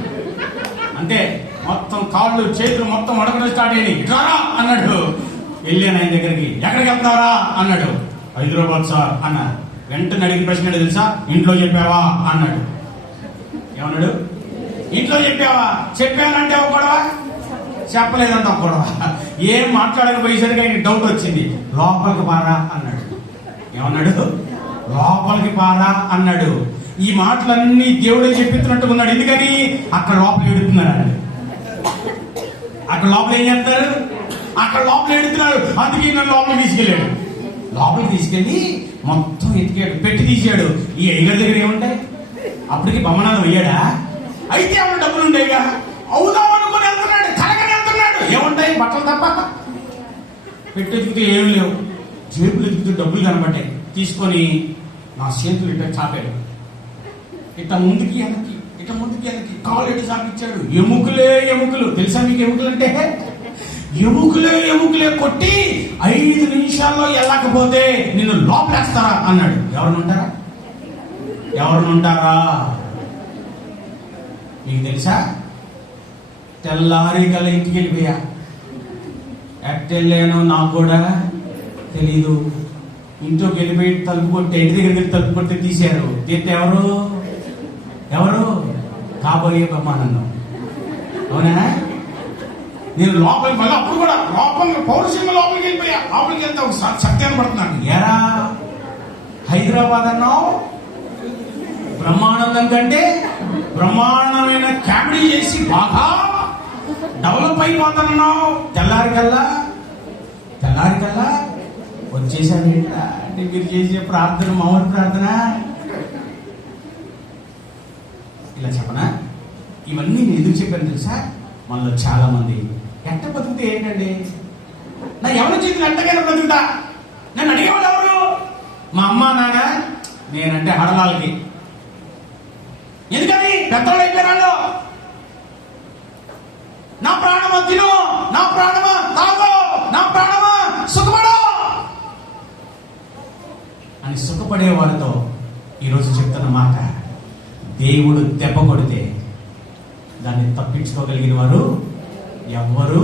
అంతే, మొత్తం కాళ్ళు చేతులు మొత్తం అడగడం స్టార్ట్ అయ్యి రారా అన్నాడు. వెళ్ళాను ఆయన దగ్గరికి. ఎక్కడికి వెళ్తారా అన్నాడు. హైదరాబాద్ సార్ అన్నా. వెంటనే అడిగిన ప్రశ్న తెలుసా? ఇంట్లో చెప్పావా అన్నాడు. ఏమన్నాడు? ఇంట్లో చెప్పావా? చెప్పానంటే ఒక గొడవ, చెప్పలేదంట గొడవ. ఏం మాట్లాడకపోయేసరికి ఆయనకి డౌట్ వచ్చింది. లోపలికి పారా అన్నాడు. ఏమన్నాడు? లోపలికి పారా అన్నాడు. ఈ మాటలన్నీ దేవుడే చెప్పిస్తున్నట్టు ఉన్నాడు. ఎందుకని? అక్కడ లోపల ఎడుతున్నాడు. అక్కడ లోపల ఏం చేస్తారు? అక్కడ లోపల ఎడుతున్నాడు. అందుకే నన్ను లోపలికి తీసుకెళ్ళాడు. లోపలికి తీసుకెళ్ళి మొత్తం ఎతికాడు, పెట్టి తీసాడు. ఈ అయ్యగారి దగ్గర ఏముంటాయి? అప్పటికి బొమ్మనాలు అయ్యాడా? అయితే ఆవిడ డబ్బులు ఉండేగా, అవుదాం అనుకుని వెళ్తున్నాడు, కలగని వెళ్తున్నాడు. ఏముంటాయి? బట్టలు తప్ప. పెట్టి ఎతికితే ఏమి లేవు. జేబులు ఎతికితే డబ్బులు కనబడ్డాయి. తీసుకొని నా చేతులు ఇట్లా చాపాడు. ఇట్లా ముందుకి వెనక్కి, ఇట్లా ముందుకి వెనక్కి, కాలు ఎట్టి చాపిచ్చాడు. ఎముకలే ఎముకలు. తెలుసా మీకు ఎముకలు అంటే? ఎముకలే కొట్టి 5 నిమిషాల్లో వెళ్ళకపోతే నిన్ను లోపలేస్తారా అన్నాడు. ఎవరినుంటారా? మీకు తెలుసా? తెల్లారి కల ఇంటికి వెళ్ళిపోయా. ఎట్టెళ్ళానో నాకు కూడా తెలీదు. ఇంట్లోకి వెళ్ళిపోయి తలుపు కొట్టి, ఇంటి దగ్గరికి వెళ్ళి తలుపు కొట్టి తీశారు. తీస్తే ఎవరు? కాబోయే బ్రహ్మానందం. అవునా? నేను లోపలికి మళ్ళీ అప్పుడు కూడా పౌరుషంగా లోపలికి వెళ్ళిపోయా. లోపలికి వెళ్తే ఒక శక్తి పడుతున్నాను. ఎరా హైదరాబాద్ అన్నావు, బ్రహ్మానందం కంటే బ్రహ్మాండమైన కామెడీ చేసి బాగా డెవలప్ అయిపోతున్నావు. తెల్లారికల్లా వచ్చేసాను. అంటే మీరు చేసే ప్రార్థన మామూలు ప్రార్థన ఇలా చెప్పనా? ఇవన్నీ నేను ఎందుకు చెప్పాను తెలుసా? మనలో చాలా మంది ఎట్ట బతుకుతే ఏంటండి, నా ఎవరి చేతులు ఎంతకైనా బతుకుతా. నన్ను అడిగేవాళ్ళు ఎవరు? మా అమ్మ నాన్న. నేనంటే హడలాలకి. ఎందుకని? పెద్దవాళ్ళు అయిపోయారు. నా ప్రాణమా తిను, నా ప్రాణమా తాగు, నా ప్రాణమా సుఖపడు అని సుఖపడే వారితో ఈరోజు చెప్తున్న మాట, దేవుడు దెబ్బ కొడితే దాన్ని తప్పించుకోగలిగిన వారు ఎవ్వరూ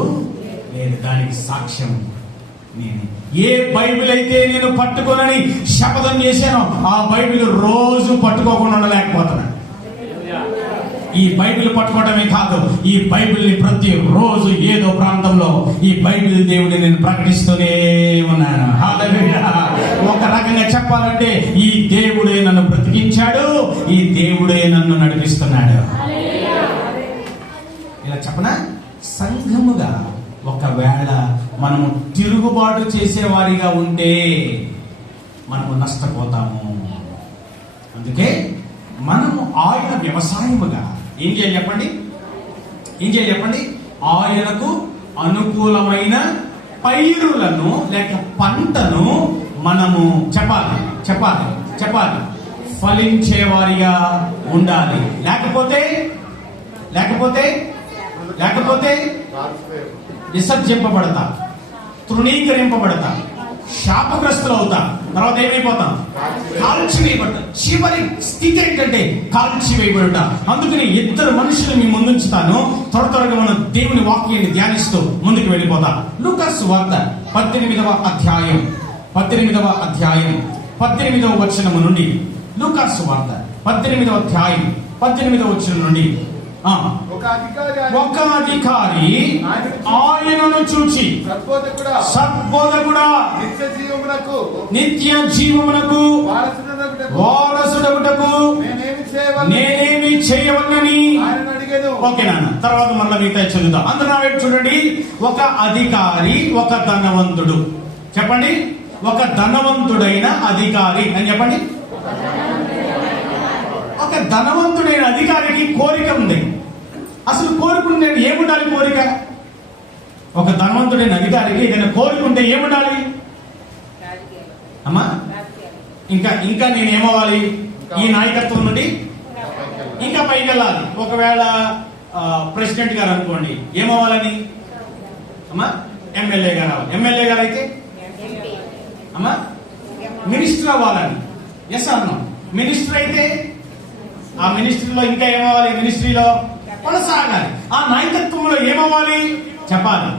లేదు. దానికి సాక్ష్యం నేనే. ఏ బైబిల్ అయితే నేను పట్టుకోనని శపథం చేశానో ఆ బైబిల్ రోజు పట్టుకోకుండా ఉండలేకపోతున్నాను. ఈ బైబిల్ పట్టుకోవడమే కాదు, ఈ బైబిల్ని ప్రతి రోజు ఏదో ప్రాంతంలో ఈ బైబిల్ దేవుడిని నేను ప్రకటిస్తూనే ఉన్నాను. హల్లెలూయా. ఒక రకంగా చెప్పాలంటే ఈ దేవుడే నన్ను బ్రతికించాడు, ఈ దేవుడే నన్ను నడిపిస్తున్నాడు. ఇలా చెప్పనా? సంఘముగా ఒకవేళ మనము తిరుగుబాటు చేసేవారిగా ఉంటే మనము నష్టపోతాము. అందుకే మనము ఆయన వ్యవసాయముగా ఏం చేయాలి చెప్పండి? ఆయనకు అనుకూలమైన పైరులను లేక పంటను మనము చెప్పాలి ఫలించేవారిగా ఉండాలి. లేకపోతే విసర్జింపబడతా, తృణీకరింపబడతా, శాపగ్రస్తులు అవుతా. తర్వాత ఏమైపోతాం? కాల్చివేయబడతా. చివరి స్థితి ఏంటంటే కాల్చివేయబడుట. అందుకని 2 మనుషులు మీ ముందుంచుతాను. త్వరగా మనం దేవుని వాక్యాన్ని ధ్యానిస్తూ ముందుకు వెళ్ళిపోతాం. లూకాసు వార్త 18వ అధ్యాయం 18వ వచనము నుండి. లూకాసు వార్త 18వ అధ్యాయం 18వ వచనం నుండి. ఒక అధికారి ఆయనను చూచి, సద్బోధకుడా, నిత్య జీవమునకు వారసుడగుటకు నేనేమి చేయవలనని. ఓకే నాన్న, తర్వాత మళ్ళీ మిగతా చదువుతాం. అందరూ చూడండి. ఒక అధికారి, ఒక ధనవంతుడు. చెప్పండి. ఒక ధనవంతుడైన అధికారి అని చెప్పండి. ఒక ధనవంతుడైన అధికారికి కోరిక ఉంది. అసలు కోరుకుంటే ఏముండాలి? కోరిక. ఒక ధనవంతుడైన అధికారికి ఏదైనా కోరుకుంటే ఏముండాలి అమ్మా? ఇంకా నేనేమవ్వాలి? ఈ నాయకత్వం నుండి ఇంకా పైకి వెళ్ళాలి. ఒకవేళ ప్రెసిడెంట్ గారు అనుకోండి, ఏమవ్వాలని అమ్మా? ఎమ్మెల్యే గారు అవ్వాలి. ఎమ్మెల్యే గారు అయితే అమ్మా మినిస్టర్ అవ్వాలని. ఎస్ అన్నా. మినిస్టర్ అయితే ఆ మినిస్ట్రీలో ఇంకా ఏమవ్వాలి? మినిస్ట్రీలో కొనసాగాలి. ఆ నాయకత్వంలో ఏమవ్వాలి? చెప్పాలి,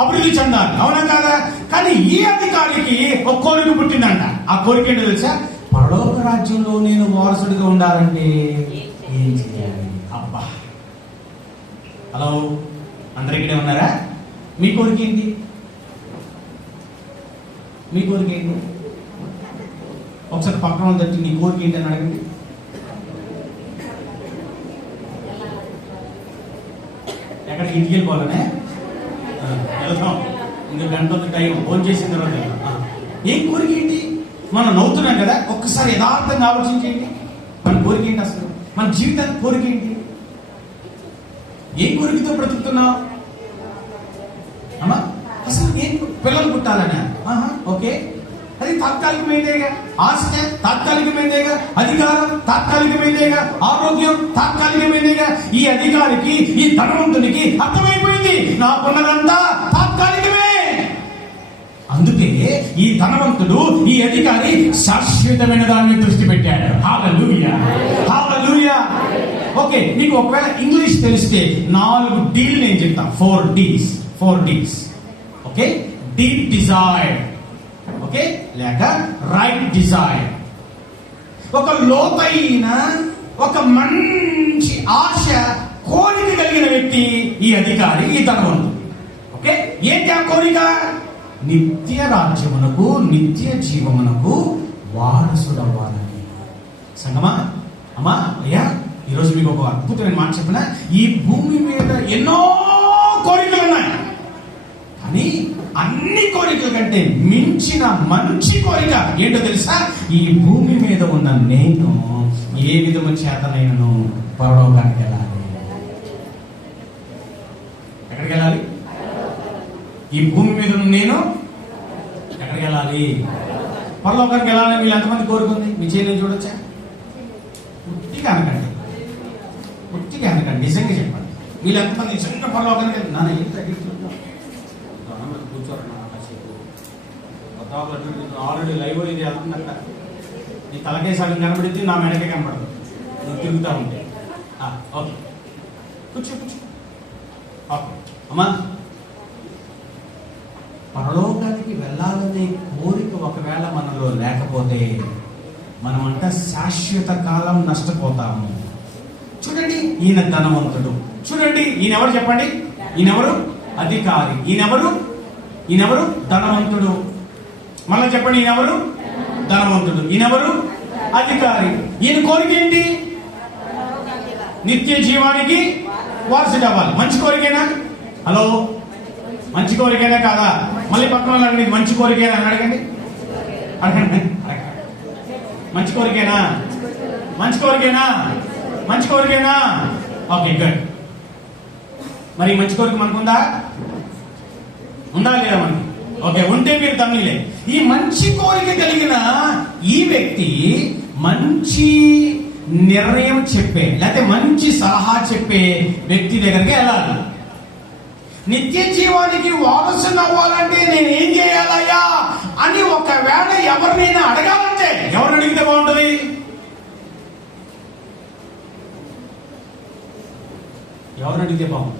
అభివృద్ధి చెందాలి. అవునా కాదా? కానీ ఈ అధికారికి ఒక కోరిక పుట్టిందంట. ఆ కోరిక ఏంటో తెలుసా? పరలోక రాజ్యంలో నేను వారసుడిగా ఉండాలంటే ఏం చేయాలి? అబ్బా, హలో, అందరు ఇక్కడే ఉన్నారా? మీ కోరిక ఏంటి? మీ కోరిక ఏంటి? ఒకసారి పక్కన వాళ్ళు తట్టి నీ కోరిక ఏంటి అని అడగండి. ఎక్కడికి ఇంటికి వెళ్ళిపోవాలనే వెళ్తాం. ఇంకా గంట టైం ఫోన్ చేసిన తర్వాత ఏం కోరిక ఏంటి? మనం నవ్వుతున్నాం కదా, ఒక్కసారి యథార్థంగా ఆలోచించేయండి. మన కోరిక ఏంటి అసలు? మన జీవితానికి కోరిక ఏంటి? ఏం కోరికతో బ్రతుకుతున్నావు అమ్మా? అసలు ఏం పిల్లలు పుట్టాలనా? ఓకే, అది తాత్కాలికమైందేగా. ఆశ తాత్కాలికమైందేగా. అధికారం తాత్కాలికమైందేగా. ఆరోగ్యం తాత్కాలికమైందేగా. ఈ అధికారికి, ఈ ధనవంతునికి అర్థమైపోయింది నాకున్నదంతా తాత్కాలికమే. అందుకే ఈ ధనవంతుడు, ఈ అధికారి శాశ్వతమైన దాన్ని దృష్టి పెట్టాడు. హల్లెలూయా, హల్లెలూయా. ఓకే, మీకు ఒకవేళ ఇంగ్లీష్ తెలిస్తే 4 డీలు నేను చెప్తాను. 4 డీస్. ఓకే, డీప్ డిజైర్, ఓకే, లేక రైట్ డిజైర్. ఒక లోతైన, ఒక మంచి ఆశ, కోరిక కలిగిన వ్యక్తి ఈ అధికారి, ఈ ధనవంతుడు. ఓకే, ఏంటి ఆ కోరిక? నిత్య రాజ్యమునకు, నిత్య జీవమునకు వారసుడవ్వాలని. సంగమా, అమ్మా, అయ్యా, ఈరోజు మీకు ఒక అద్భుతమైన మాట చెప్పిన. ఈ భూమి మీద ఎన్నో కోరికలు ఉన్నాయి, కానీ అన్ని కోరికల కంటే మించిన మంచి కోరిక ఏంటో తెలుసా? ఈ భూమి మీద ఉన్న నేను ఏ విధము చేతనైనను పరలోకానికి వెళ్ళాలి. ఎక్కడికి వెళ్ళాలి? ఈ భూమి మీద ఉన్న నేను ఎక్కడికి వెళ్ళాలి? పరలోకానికి వెళ్ళాలని వీళ్ళు ఎంతమంది కోరుకుంది? మీ చేయని చూడొచ్చా? పుట్టిగా అనకండి, నిజంగా చెప్పండి. వీళ్ళు ఎంతమంది నిజంగా పరలోకానికి నాన్న ఏం తగ్గించుకుంటున్నాం? ఆల్రెడీ లైవ్ ఇది వెళ్తుందంట. నీ తలకే సగం కనబడితే నా మెడకే కనబడదు, నువ్వు తిరుగుతా ఉంటే. ఓకే, కూర్చో. ఓకే అమ్మా, పరలోకానికి వెళ్ళాలనే కోరిక ఒకవేళ మనలో లేకపోతే మనమంతా శాశ్వత కాలం నష్టపోతాము. చూడండి, ఈయన ధనవంతుడు. చూడండి, ఈయనెవరు చెప్పండి? ఈయనెవరు? అధికారి. ఈయనెవరు? ధనవంతుడు. మళ్ళీ చెప్పండి, ఈయనెవరు? ధనవంతుడు. ఈయనెవరు? అధికారి. ఈయన కోరిక ఏంటి? నిత్య జీవానికి వారసుడు అవ్వాలి. మంచి కోరికేనా? హలో, మంచి కోరికేనా కాదా? మళ్ళీ పక్కన అడగండి, మంచి కోరికేనా అని అడగండి. మంచి కోరికేనా? Okay, good. మరి మంచి కోరిక మనకుందా? ఉందా లేదా మనకి? ఓకే, ఉంటే మీరు తమ్మిలే. ఈ మంచి కోరిక కలిగిన ఈ వ్యక్తి మంచి నిర్ణయం చెప్పే, లేకపోతే మంచి సలహా చెప్పే వ్యక్తి దగ్గరికి వెళ్ళాలి. నిత్య జీవానికి వారసుని అవ్వాలంటే నేను ఏం చేయాలయ్యా అని ఒకవేళ ఎవరినైనా అడగాలంటే ఎవరు అడిగితే బాగుంటుంది? ఎవరు అడిగితే బాగుంటుంది?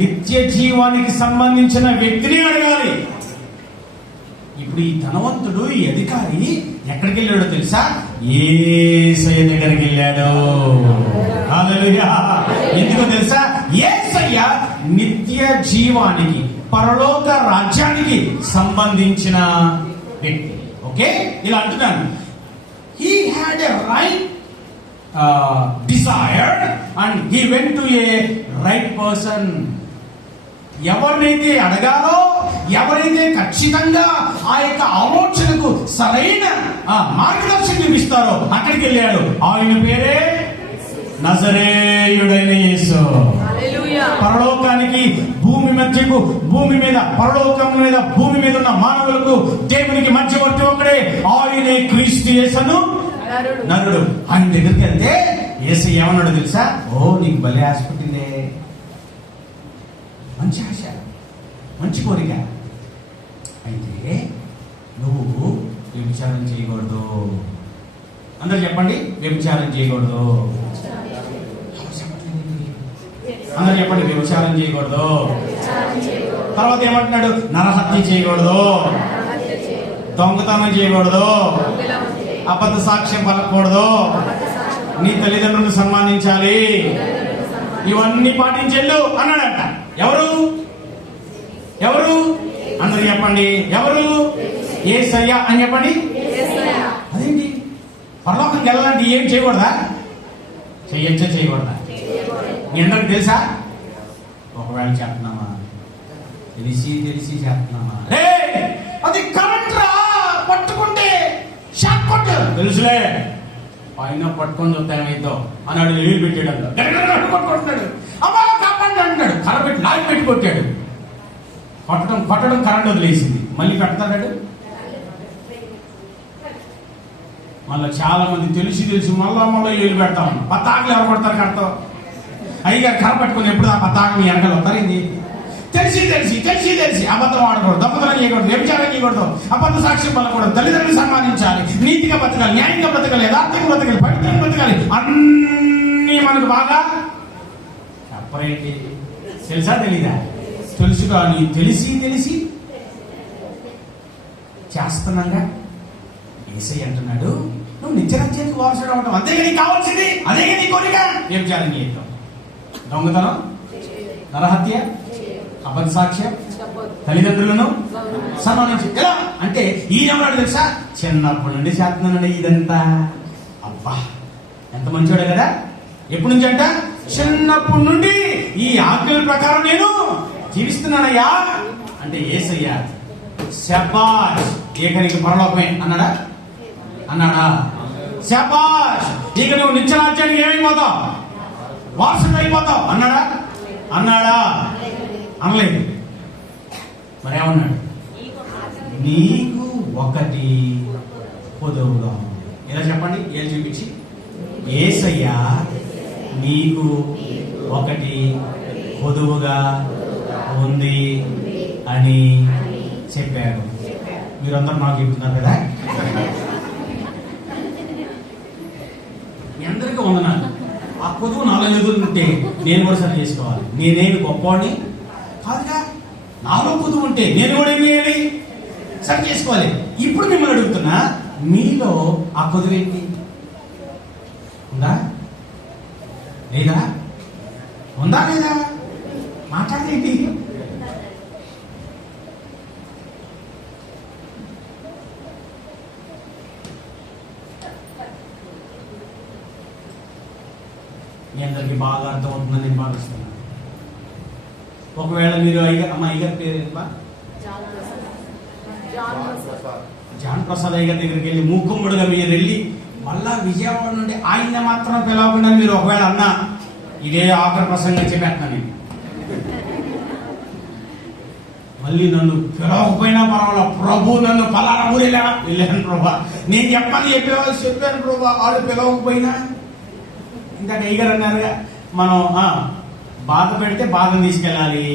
నిత్య జీవానికి సంబంధించిన వ్యక్తిని అడగాలి. ఇప్పుడు ఈ ధనవంతుడు, ఈ అధికారి ఎక్కడికి వెళ్ళాడో తెలుసా? యేసయ్య దగ్గరికి వెళ్ళాడు. హల్లెలూయా. ఎందుకో తెలుసా? యేసయ్య నిత్య జీవానికి, పరలోక రాజ్యానికి సంబంధించిన వ్యక్తి. ఓకే, ఇలా అంటున్నాను. He had a right desire and he went to a right person. ఎవరినైతే అడగాలో, ఎవరైతే ఖచ్చితంగా ఆ యొక్క ఆలోచనకు సరైన మార్గదర్శనం ఇస్తారో అక్కడికి వెళ్ళాడు. ఆయన పేరే నజరేయుడైన యేసు. పరలోకానికి, భూమి మధ్యకు, పరలోకం మీద భూమి మీద ఉన్న మానవులకు దేవునికి మధ్యవర్తి ఒకడే, ఆయనే క్రీస్తు యేసును నరుడు. ఆయన దగ్గరికి వెళ్తే యేసు ఏమన్నాడు తెలుసా? ఓ, నీకు భలే ఆశ పుట్టిందే, మంచి ఆశ, మంచి కోరిక. అయితే నువ్వు వ్యభిచారం చేయకూడదు. అందరు చెప్పండి, వ్యభిచారం చేయకూడదు. అందరు చెప్పండి, వ్యభిచారం చేయకూడదు. తర్వాత ఏమంటున్నాడు? నరహత్య చేయకూడదు, దొంగతనం చేయకూడదు, అబద్ధ సాక్ష్యం పలకూడదు, నీ తల్లిదండ్రులను సన్మానించాలి, ఇవన్నీ పాటించెళ్ళు అన్నాడంట. ఎవరు ఎవరు అందరు చెప్పండి, ఎవరు? యేసయ్య అని చెప్పండి. అదేంటి, పరలోకంకి వెళ్ళాలంటే ఏం చేయకూడదా? చెయ్యొచ్చా చేయకూడదా? మీ అందరికి తెలుసా? ఒకవేళ చేస్తున్నామా, తెలిసి చేస్తున్నామా? అది కరెంట్ రా, పట్టుకుంటే షాక్ కొట్టు. తెలుసులే, పైన పట్టుకొని చూస్తే ఏమైందో అన్నాడు. నీళ్ళు పెట్టాడు, కొట్టుకుంటున్నాడు. అమ్మా కాపాడు అంటున్నాడు. కర్ర పెట్టి లాగి పెట్టి కొట్టాడు. కొట్టడం కరెంట్ వదిలేసింది. మళ్ళీ పెడతాడు. మళ్ళీ చాలా మంది తెలిసి మళ్ళా ఏళ్ళు పెడతాం. పతాకులు ఎవరు కొడతారు కడతో? అయ్యగారు కర్ర పట్టుకుని ఎప్పుడు ఆ పతాకులు వెనకాల వస్తారు. ఏంది తెలిసి అబద్ధం ఆడకూడదు, దొంగతనం చేయకూడదు, వ్యభిచారం చేయకూడదు, అబద్ధ సాక్ష్యం పలకూడదు, తల్లిదండ్రులు సన్మానించాలి, నీతిగా బతకాలి, న్యాయంగా బతకాలి, యథార్థంగా బతకాలి, పవిత్రంగా బతకాలి. అన్నీ మనకు బాగా చెప్పరేంటి? తెలుసా తెలీదా? తెలుసు. కానీ తెలిసి చేస్తున్నాగా. యేసయ్య అంటున్నాడు, నువ్వు నిత్యరాజ్యానికి వారసుడు అవడం అంతే నీకు కావాల్సింది, అదే నీ కోరిక. వ్యభిచారం చేయటం, దొంగతనం, నరహత్య, అబద్ధ సాక్ష్యం, తల్లిదండ్రులను సన్మానించి. ఎలా అంటే ఈయనన్నాడు తెలుసా, చిన్నప్పటి నుండి చేస్తున్నానండి ఇదంతా. అబ్బా ఎంత మంచివాడే కదా. ఎప్పటి నుంచి అంట? చిన్నప్పటి నుండి ఈ ఆజ్ఞల ప్రకారం నేను జీవిస్తున్నానయ్యా అంటే యేసయ్య శబాష్, ఇక నీకు పరలోకమే అన్నాడా? శబాష్, ఇక నువ్వు నిత్యరాజ్యానికి ఏమైపోతావు? వారసుడు అయిపోతావు అన్నాడా? అనలేదు. మరేమన్నాడు? నీకు ఒకటి పొదువుగా. ఇలా చెప్పండి, ఏం చూపించి. యేసయ్య నీకు ఒకటి పొదువుగా ఉంది అని చెప్పారు. మీరందరూ నాకు చెప్తున్నారు కదా. మీ అందరికీ వందనాలు. ఆ పొదువు నాలో ఎదురుంటే నేను కూడా సరి చేసుకోవాలి. నేనేమి గొప్పవాడిని కాదుగా. నాలో పొదువు ఉంటే నేను కూడా ఏం చేయాలి? సరి చేసుకోవాలి. ఇప్పుడు మిమ్మల్ని అడుగుతున్నా, మీలో ఆ పొదువు ఏంటి? ఉందా లేదా? మాట్లాడేంటి? మీ అందరికి బాగా అర్థమవుతుందని నేను భావిస్తున్నాను. ఒకవేళ మీరు అయ్యగారి పేరు జాన్ ప్రసాద్ అయ్యగారి దగ్గరికి వెళ్ళి మూకుమ్మడిగా మీరు వెళ్ళి మళ్ళా విజయవాడ నుండి ఆయన మాత్రం పిలవకుండా మీరు ఒకవేళ అన్నా, ఇదే ఆఖరి ప్రసంగం చెప్పేస్తున్నాను నేను, మళ్ళీ నన్ను పిలవకపోయినా పర్వాలా, ప్రభు నన్ను పలానా ఊరేలా వెళ్ళాను ప్రభా, నేను చెప్పాను ప్రభా, ఆడు పిలవకపోయినా. ఇందాక అయ్యగారు అన్నారుగా, మనం బాధ పెడితే బాధను తీసుకెళ్ళాలి,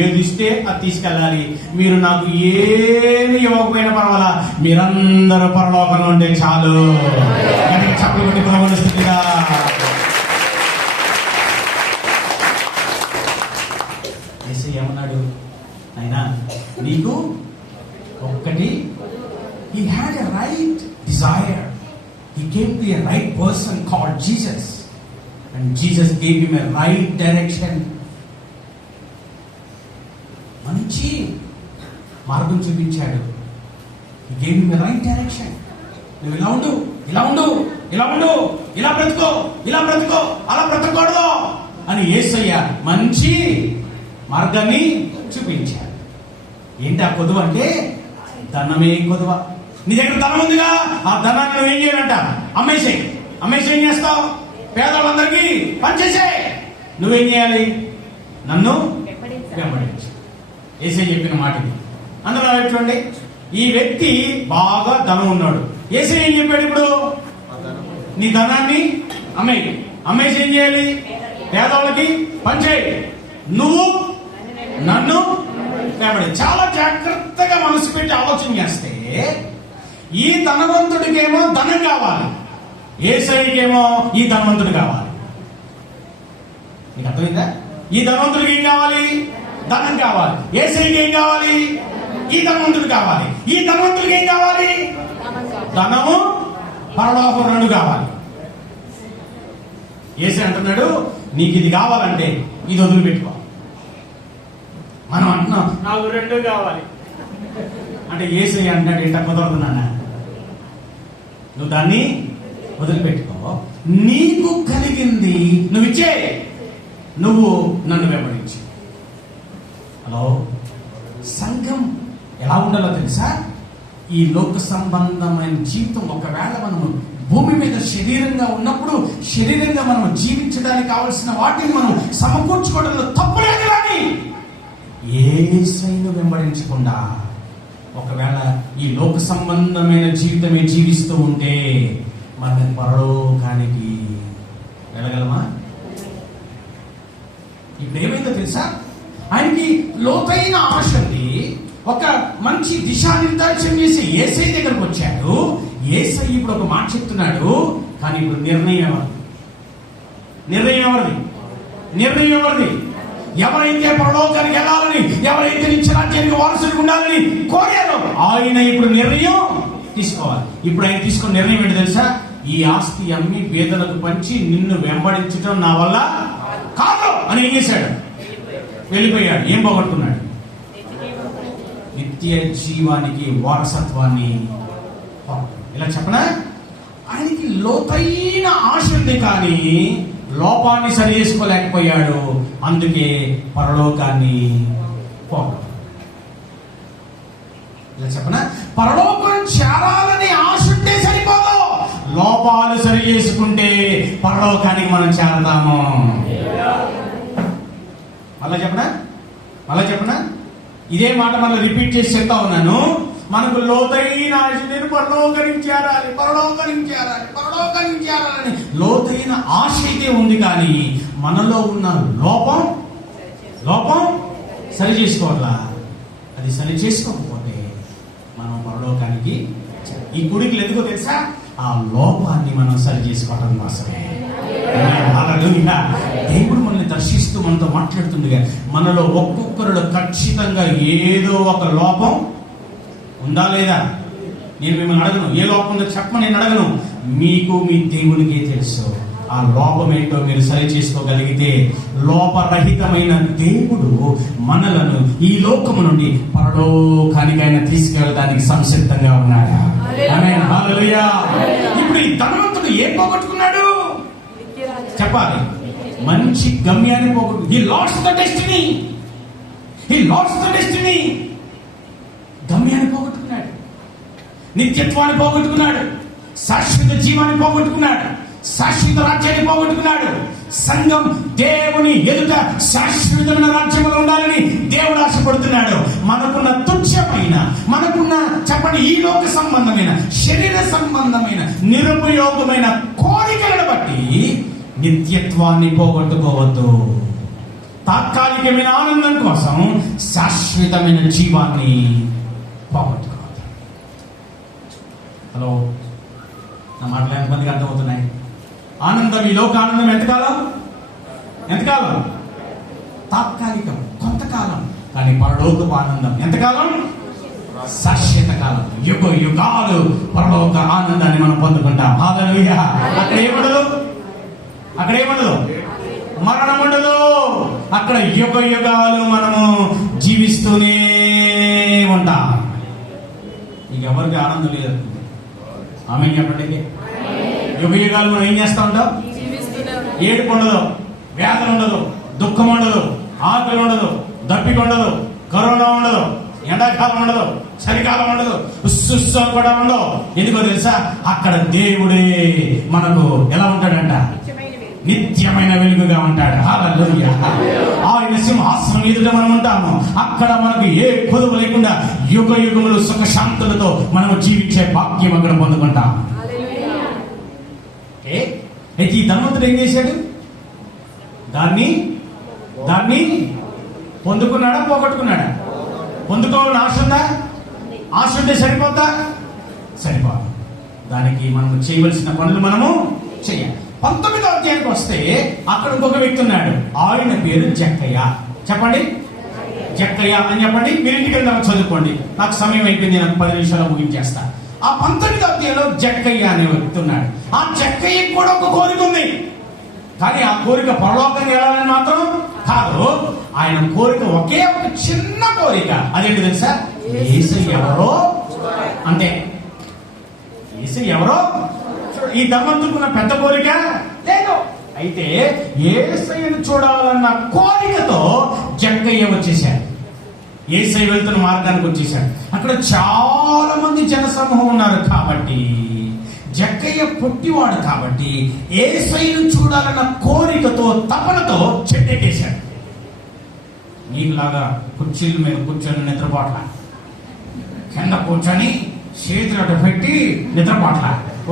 ఏది ఇస్తే అది తీసుకెళ్ళాలి. మీరు నాకు ఏమి ఇవ్వకపోయినా పర్వాలా, మీరందరూ పరలోకంలో ఉంటే చాలు. చెప్పబట్టి ప్రవహిస్తుందిగా. ఏమన్నాడు ఆయన? నీకు ఒక్కటి. he had a right desire. He came to a right person called Jesus. And Jesus gave him a right direction. మంచి మార్గం చూపించాడు. He gave him a right direction. నువ్వు ఇలా ఉండు, ఇలా బ్రతుకో, అలా బ్రతకూడదు అని యేసయ్య మంచి మార్గాన్ని చూపించాడు. ఏంటి ఆ కొదువ అంటే? ధనమే కొదువ. నీ దగ్గర ధనం ఉందిగా, ఆ ధనాన్ని నువ్వు ఏం చేయాలంట? అమ్మేసి ఏం చేస్తావు? పేదవాళ్ళందరికీ పనిచేసే. నువ్వేం చేయాలి? నన్ను వెంబడించు. యేసయ్య చెప్పిన మాట ఇది. అందరూ చూడండి, ఈ వ్యక్తి బాగా ధనం ఉన్నాడు. యేసయ్య ఏం చెప్పాడు? ఇప్పుడు నీ ధనాన్ని అమ్మేసి ఏం చేయాలి? పేదవాళ్ళకి పనిచేయి. నువ్వు నన్ను వెంబడి. చాలా జాగ్రత్తగా మనసు పెట్టి ఆలోచన చేస్తే, ఈ ధనవంతుడికేమో ధనం కావాలి, యేసయ్యకేమో ఈ ధనవంతుడు కావాలి. నీకు అర్థమైందా? ఈ ధనవంతుడికి ఏం కావాలి? ధనం కావాలి. యేసయ్యకి ఏం కావాలి? ఈ ధనవంతుడు కావాలి. ఈ ధనవంతుడికి ఏం కావాలి? ధనము, పరలోకం రెండు కావాలి. యేసయ్య అంటున్నాడు, నీకు ఇది కావాలంటే ఇది వదిలిపెట్టుకో. మనం అంటున్నాం నాకు 2 కావాలి. అంటే యేసయ్య అంటాడు ఏంట కుదరదున్నానా, నువ్వు దాన్ని వదిలిపెట్టుకో, నీకు కలిగింది నువ్వు ఇచ్చే, నువ్వు నన్ను వెంబడించు. హలో, సంఘం ఎలా ఉండాలో తెలుసా? ఈ లోక సంబంధమైన జీవితం ఒకవేళ మనము భూమి మీద శరీరంగా ఉన్నప్పుడు శరీరంగా మనం జీవించడానికి కావలసిన వాటిని మనం సమకూర్చుకోవడంలో తప్పులేదు. కానీ యేసయ్యను వెంబడించకుండా ఒకవేళ ఈ లోక సంబంధమైన జీవితమే జీవిస్తూ ఉంటే మనం పరలోకానికి వెళ్ళగలమా? ఇప్పుడు ఏమైందో తెలుసా? ఆయనకి లోతైన ఆశ ఉంది. ఒక మంచి దిశానిర్దేశం చేసి యేసయ్య దగ్గరకు వచ్చాడు. యేసయ్య ఇప్పుడు ఒక మాట చెప్తున్నాడు. కానీ ఇప్పుడు నిర్ణయం ఎవరిది? ఎవరైతే పరలోకానికి వెళ్ళాలని, ఎవరైతే నిత్యరాజ్యానికి వారసుడిగా ఉండాలని కోరారో ఆయన ఇప్పుడు నిర్ణయం తీసుకోవాలి. ఇప్పుడు ఆయన తీసుకున్న నిర్ణయం ఏంటి తెలుసా? ఈ ఆస్తి అమ్మి పేదలకు పంచి నిన్ను వెంబడించడం నా వల్ల కాదు అని ఏం చేశాడు? వెళ్ళిపోయాడు. ఏం పోగొట్టుకున్నాడు? నిత్య జీవానికి వారసత్వాన్ని. ఇలా చెప్పనా? ఆయనకి లోతైన ఆశ ఉంది కానీ లోపాన్ని సరి చేసుకోలేకపోయాడు. అందుకే పరలోకాన్ని పోగొట్టాడు. ఇలా చెప్పనా? పరలోకం చేరాలని ఆశ ఉంటే సరిపోదు, లోపాలు సరి చేసుకుంటే పరలోకానికి మనం చేరతాము. మళ్ళా చెప్పనా? ఇదే మాట మళ్ళీ రిపీట్ చేసి చెప్తా ఉన్నాను. మనకు లోతైన ఆశ, నేను పరలోకానికి చేరాలని లోతైన ఆశ అయితే ఉంది. కానీ మనలో ఉన్న లోపం సరి చేసుకోవాలా? అది సరి చేసుకోకపోతే మనం పరలోకానికి ఈ గుడికి ఎందుకో తెలుసా? ఆ లోపాన్ని మనం సరి చేసుకోవడం కోసమే. దేవుడు మనల్ని దర్శిస్తూ మనతో మాట్లాడుతుంది. మనలో ఒక్కొక్కరిలో ఖచ్చితంగా ఏదో ఒక లోపం ఉందా లేదా? నేను మిమ్మల్ని అడగను, ఏ లోపం ఉందో చెప్పమని నేను అడగను. మీకు మీ దేవునికే తెలుసు. ఆ లోపం ఏంటో మీరు సరి చేసుకోగలిగితే లోపరహితమైన దేవుడు మనలను ఈ లోకము నుండి పరలోకానికైనా తీసుకెళ్ళడానికి సంసిద్ధంగా ఉన్నాడా? ఆమేన్, హల్లెలూయా. ఇప్పుడు ఈ ధనవంతుడు ఏం పోగొట్టుకున్నాడు చెప్పాలి? మంచి గమ్యాన్ని పోగొట్టు. He lost the destiny. గమ్యాన్ని పోగొట్టుకున్నాడు, నిత్యత్వాన్ని పోగొట్టుకున్నాడు, శాశ్వత జీవాన్ని పోగొట్టుకున్నాడు, శాశ్వత రాజ్యాన్ని పోగొట్టుకున్నాడు. సంఘం దేవుని ఎదుట శాశ్వతమైన రాజ్యంలో ఉండాలని దేవుడు ఆశపడుతున్నాడు. మనకున్న తుచ్చమైన, మనకున్న చెప్పండి ఈ లోక సంబంధమైన, శరీర సంబంధమైన, నిరుపయోగమైన కోరికలను బట్టి నిత్యత్వాన్ని పోగొట్టుకోవద్దు. తాత్కాలికమైన ఆనందం కోసం శాశ్వతమైన జీవాన్ని పోగొట్టుకోవద్దు. హలో, నా మాటలు ఎంతమందికి అర్థమవుతున్నాయి? ఆనందం, ఈ లోక ఆనందం ఎంతకాలం? తాత్కాలికం, కొంతకాలం. కానీ పరలోకపు ఆనందం ఎంతకాలం? శాశ్వత కాలం, యుగాలు పరలోక ఆనందాన్ని మనం పొందుకుంటాం. హల్లెలూయా. అక్కడ ఏముండదు, మరణం ఉండదు. అక్కడ యుగాలు మనము జీవిస్తూనే ఉంటాం. ఇంకెవరికి ఆనందం లేదు. ఆమె చెప్పండి. యుగాలు మనం ఏం చేస్తా ఉంటాం? ఏడుపు ఉండదు, వ్యాధులు ఉండదు, దుఃఖం ఉండదు, ఆకలి ఉండదు, దప్పిక ఉండదు, కరోనా ఉండదు, ఎండాకాలం ఉండదు, చలికాలం ఉండదు, ఉస్సుస్సులు కూడా ఉండవు. ఎందుకో తెలుసా? అక్కడ దేవుడే మనకు ఎలా ఉంటాడంట? నిత్యమైన వెలుగుగా ఉంటాడు. హల్లెలూయా. ఆయన సింహాసనం ఎదుట మనం ఉంటాము. అక్కడ మనకు ఏ కొదువు లేకుండా యుగములు సుఖశాంతులతో మనం జీవించే భాగ్యం అక్కడ పొందుకుంటాం. అయితే ఈ ధనవంతుడు ఏం చేశాడు? దాన్ని పొందుకున్నాడా, పోగొట్టుకున్నాడా? పొందుకోవాలని ఆశ ఉందా? ఆశ ఉంటే సరిపోద్దా? సరిపోదు. దానికి మనం చేయవలసిన పనులు మనము చేయాలి. 19వ అధ్యాయానికి వస్తే అక్కడ ఇంకొక వ్యక్తి ఉన్నాడు. ఆయన పేరు జక్కయ్య. చెప్పండి, జక్కయ్య అని చెప్పండి. మీరు ఇంటికి వెళ్దాం, చదువుకోండి. నాకు సమయం అయిపోయింది, నాకు 10 నిమిషాలు ముగించేస్తా. ఆ 19వ అధ్యాయంలో జక్కయ్య అనే వ్యక్తి ఉన్నాడు. ఆ జక్కయ్యకి కూడా ఒక కోరిక ఉంది. కానీ ఆ కోరిక పరలోకానికి వెళ్ళాలని మాత్రం కాదు. ఆయన కోరిక ఒకే ఒక చిన్న కోరిక. అదేంటి తెలుసా? యేసయ్య ఎవరో అంటే యేసయ్య ఎవరో. ఈ ధనవంతుకున్న పెద్ద కోరిక లేదు. అయితే యేసయ్యను చూడాలన్న కోరికతో జక్కయ్య వచ్చేసాడు. యేసయ్య వెళ్తున్న మార్గానికి వచ్చేసాడు. అక్కడ చాలా మంది జనసమూహం ఉన్నారు కాబట్టి, జక్కయ్య పుట్టివాడు కాబట్టి యేసయ్యను చూడాలన్న కోరికతో తపనతో చెట్టెక్కేశాడు. నీకులాగా కుర్చీల మీద కూర్చొని నిద్రపోట్ల, కింద కూర్చొని చేతులట పెట్టి నిద్రపోట్ల.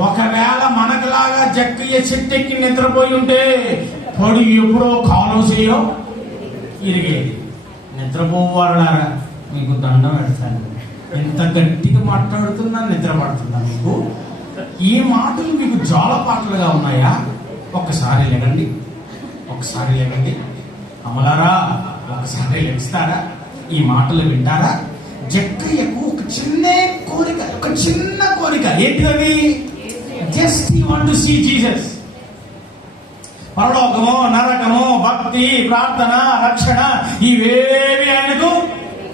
ఒకవేళ మనకులాగా జక్కయ్య చెట్టెక్కి నిద్రపోయి ఉంటే పొడి ఎప్పుడో కాలో చేయో ఇరిగేది. నిద్రపోవాలన్నారా? మీకు దండం పెడతాను. ఎంత గట్టిగా మాట్లాడుతున్నా నిద్ర పడుతుందా మీకు? ఈ మాటలు మీకు జోలపాటలుగా ఉన్నాయా? ఒక్కసారి లేకండి, ఒకసారి లేకండి. అమలారా, ఒకసారి లెగిస్తారా? ఈ మాటలు వింటారా? జక్కయ్యకు ఒక చిన్న కోరిక. ఏంటిది? Just he want to see Jesus. పరలోకము, నరకము, భక్తి, ప్రార్థన, రక్షణ ఇవేవి ఆయనకు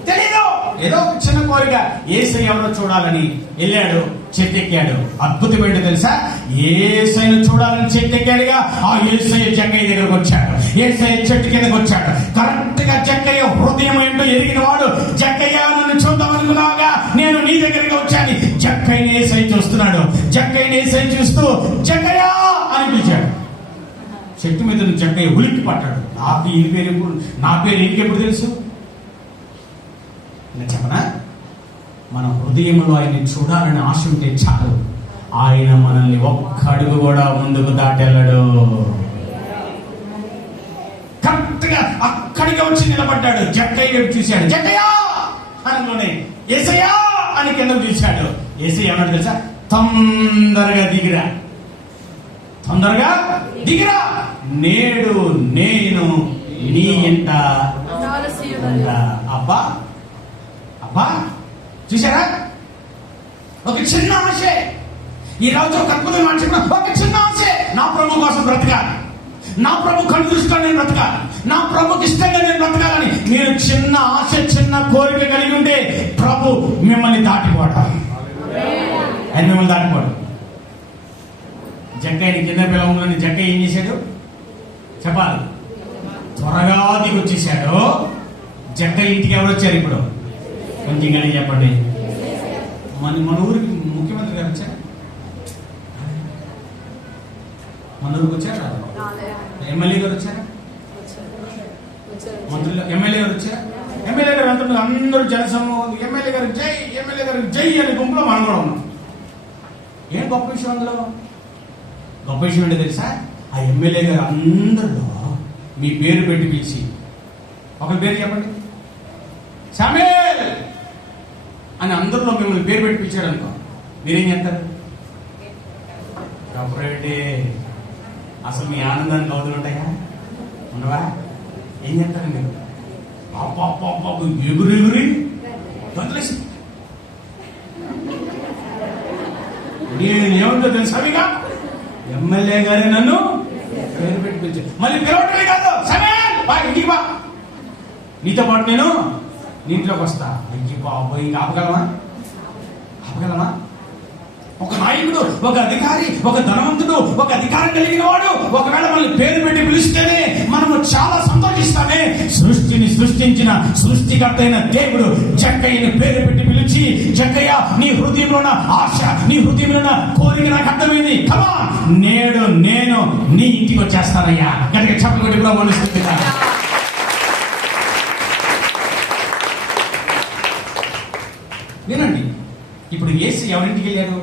తెలీదు. ఏదో ఒక చిన్న కోరిక, యేసయ్య ఎవరో చూడాలని వెళ్ళాడు, చెట్టెక్కాడు. అద్భుతం ఏంటో తెలుసా? యేసయ్యను చూడాలని చెట్టెక్కాడుగా, ఆ యేసయ్య జక్కయ్య దగ్గరకు వచ్చాడు. యేసయ్య చెట్టు కిందకు వచ్చాడు. కరెక్ట్ గా జక్కయ్య హృదయం ఏంటో ఎరిగిన వాడు. జక్కయ్య, నన్ను చూద్దాం అనుకున్నావుగా, నేను నీ దగ్గరికి వచ్చాను. జక్కయ్యని యేసయ్య చూస్తున్నాడు. జక్కయ్యని యేసయ్య చూస్తూ జక్కయ్య అని పిలిచాడు. చెట్టు మీద జక్కయ్య ఉలిక్కి పట్టాడు. నా పేరు ఇంకెప్పుడు తెలుసు? నేను చెప్పనా? మన హృదయంలో ఆయన చూడాలని ఆశ ఉంటే చాలు, ఆయన మనల్ని ఒక్క అడుగు కూడా ముందుకు దాటెళ్ళడు. కరెక్ట్ గా అక్కడికి వచ్చి నిలబడ్డాడు. జక్కయ్య వైపు చూశాడు. జక్కయ్య అనగానే యేసయ్యా అని కిందకు చూశాడు. యేసయ్య ఏమన్నాడు తెలుసా? తొందరగా దిగిరా, నేడు నేను నీ ఇంట. అబ్బా చూసారా? ఒక చిన్న ఆశే. ఈ రోజు ఒక అద్భుతం మాట చెప్పిన, ఒక చిన్న ఆశే. నా ప్రభు కోసం బ్రతకాలి, నా ప్రభు కళ్ళు దృష్టిలో నేను బ్రతకాలి, నా ప్రభుకి ఇష్టంగా నేను బ్రతకాలని మీరు చిన్న ఆశ, చిన్న కోరిక కలిగి ఉంటే ప్రభు మిమ్మల్ని దాటిపోవటం. ఆయన మిమ్మల్ని దాటిపోవడం. జక్కయ్యని కింద పిలవగానే జక్కయ్య ఏం చేశాడు చెప్పాలి? త్వరగా దిగి వచ్చేసాడు. జక్కయ్య ఇంటికి ఎవరు వచ్చారు ఇప్పుడు? కొంచెం కానీ చెప్పండి. మన ఊరికి ముఖ్యమంత్రి గారు వచ్చారా? మన ఊరికి వచ్చారా? ఎమ్మెల్యే గారు వచ్చారా? మంత్రులు ఎమ్మెల్యే గారు వచ్చారా? ఎమ్మెల్యే గారు అంటున్నారు అందరూ జనసమూహం ఎమ్మెల్యే గారు జై అని గుంపులో మనం కూడా ఉన్నాం. ఏం గొప్ప విషయం అందులో? గొప్ప విషయం ఏంటో తెలుసా? ఆ ఎమ్మెల్యే గారు అందరిలో మీ పేరు పెట్టి పిలిచి, ఒకరి పేరు చెప్పండి, శామ్యూల్ అని అందరిలో మిమ్మల్ని పేరు పెట్టి పిలిచాడు అనుకో, మీరేం చేస్తారు? అప్పుడే అసలు మీ ఆనందానికి అవధులు ఉంటాయా? ఉండవా? ఏం చేస్తారు మీరు? ఎగురి వదిలేసి నేనేమంటో తెలుసావిగా, ఎమ్మెల్యే గారే నన్ను పేరు పెట్టి పిలిచారు. మళ్ళీ పిలవటమే కాదు, సరే ఇంటికి బా, నీతో పాటు నేను నీ ఇంట్లోకి వస్తా. ఇంటికి బాబోయ్, ఆపగలమా? ఒక నాయకుడు, ఒక అధికారి, ఒక ధనవంతుడు, ఒక అధికారం కలిగిన వాడు ఒకవేళ మనల్ని పేరు పెట్టి పిలిస్తేనే మనము చాలా సంతోషిస్తామే. సృష్టిని సృష్టించిన సృష్టికర్త అయిన దేవుడు జక్కయ్యని పేరు పెట్టి పిలిచి, జక్కయ్య నీ హృదయంలో ఉన్న ఆశ, నీ హృదయంలో ఉన్న కోరిక నాకు అర్థమైంది, కమా నేడు నేను నీ ఇంటికి వచ్చేస్తానయ్యా. గట్టిగా చెప్పలు కొట్టి కూడా మనుస్తుంది. వినండి, ఇప్పుడు యేసు ఎవరింటికి వెళ్ళారు?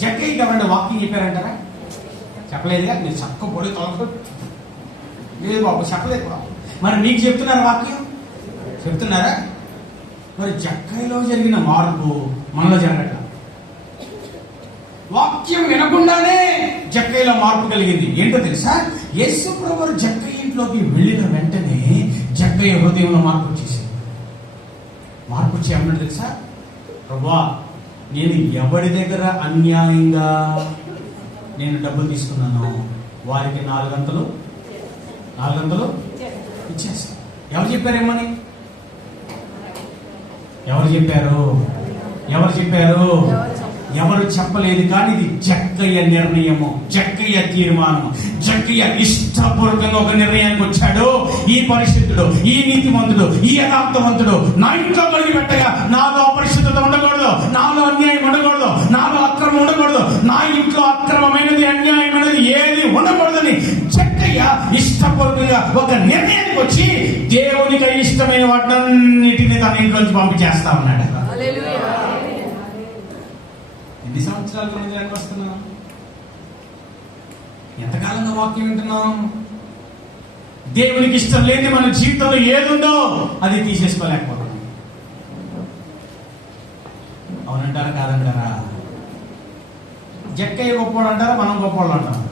జక్కయ్యకి ఎవరైనా వాకింగ్ చెప్పారంటారా? చెప్పలేదుగా. మీరు చక్క పొడి తొలగ లేదు బాబు, చెప్పలేదు బాబు. మరి మీకు చెప్తున్నారా? వాక్యం చెప్తున్నారా? మరి జక్కయ్యలో జరిగిన మార్పు మనలో జరగట. వాక్యం వినకుండానే జక్కయ్యలో మార్పు కలిగింది. ఏంటో తెలుసా? యేసు ప్రభువు జక్కయ్య ఇంట్లోకి వెళ్ళిన వెంటనే జక్కయ్య హృదయంలో మార్పు వచ్చేసింది. మార్పు వచ్చి ఏమన్నాడు తెలుసా? ప్రభువా, నేను ఎవరి దగ్గర అన్యాయంగా నేను డబ్బులు తీసుకున్నాను, వారికి 4 గంటలు ఇచ్చేస్తాం. ఎవరు చెప్పారేమని? ఎవరు చెప్పారు? ఎవరు చెప్పలేదు. కానీ ఇది జక్కయ్య నిర్ణయము, జక్కయ్య తీర్మానము. జక్కయ్య ఇష్టపూర్వకంగా ఒక నిర్ణయానికి వచ్చాడు. ఈ పరిశుద్ధుడు, ఈ నీతిమంతుడు, ఈ యథార్థవంతుడు నా ఇంట్లో కలిగి పెట్టగా నాలో అపరిశుద్ధత ఉండకూడదు, నాలో అన్యాయం ఉండకూడదు, నాలో అక్రమం ఉండకూడదు, నా ఇంట్లో అక్రమమైనది అన్యాయమైనది ఏది ఉండకూడదని జక్కయ్య ఇష్టపూర్వకంగా ఒక నిర్ణయానికి వచ్చి దేవునికి ఇష్టమైన వాటినన్నిటిని తన ఇంట్లోంచి పంపించేస్తా ఉన్నాడు. ఎన్ని సంవత్సరాల మందిరానికి వస్తున్నాం? ఎంతకాలంగా వాక్యం వింటున్నాం? దేవునికి ఇష్టం లేని మన జీవితంలో ఏదుందో అది తీసేసుకోలేకపోతున్నాం. అవునంటారా కాదంటారా? జక్కయ్య గొప్పవాడు అంటారా, మనం గొప్పవాళ్ళు అంటారా?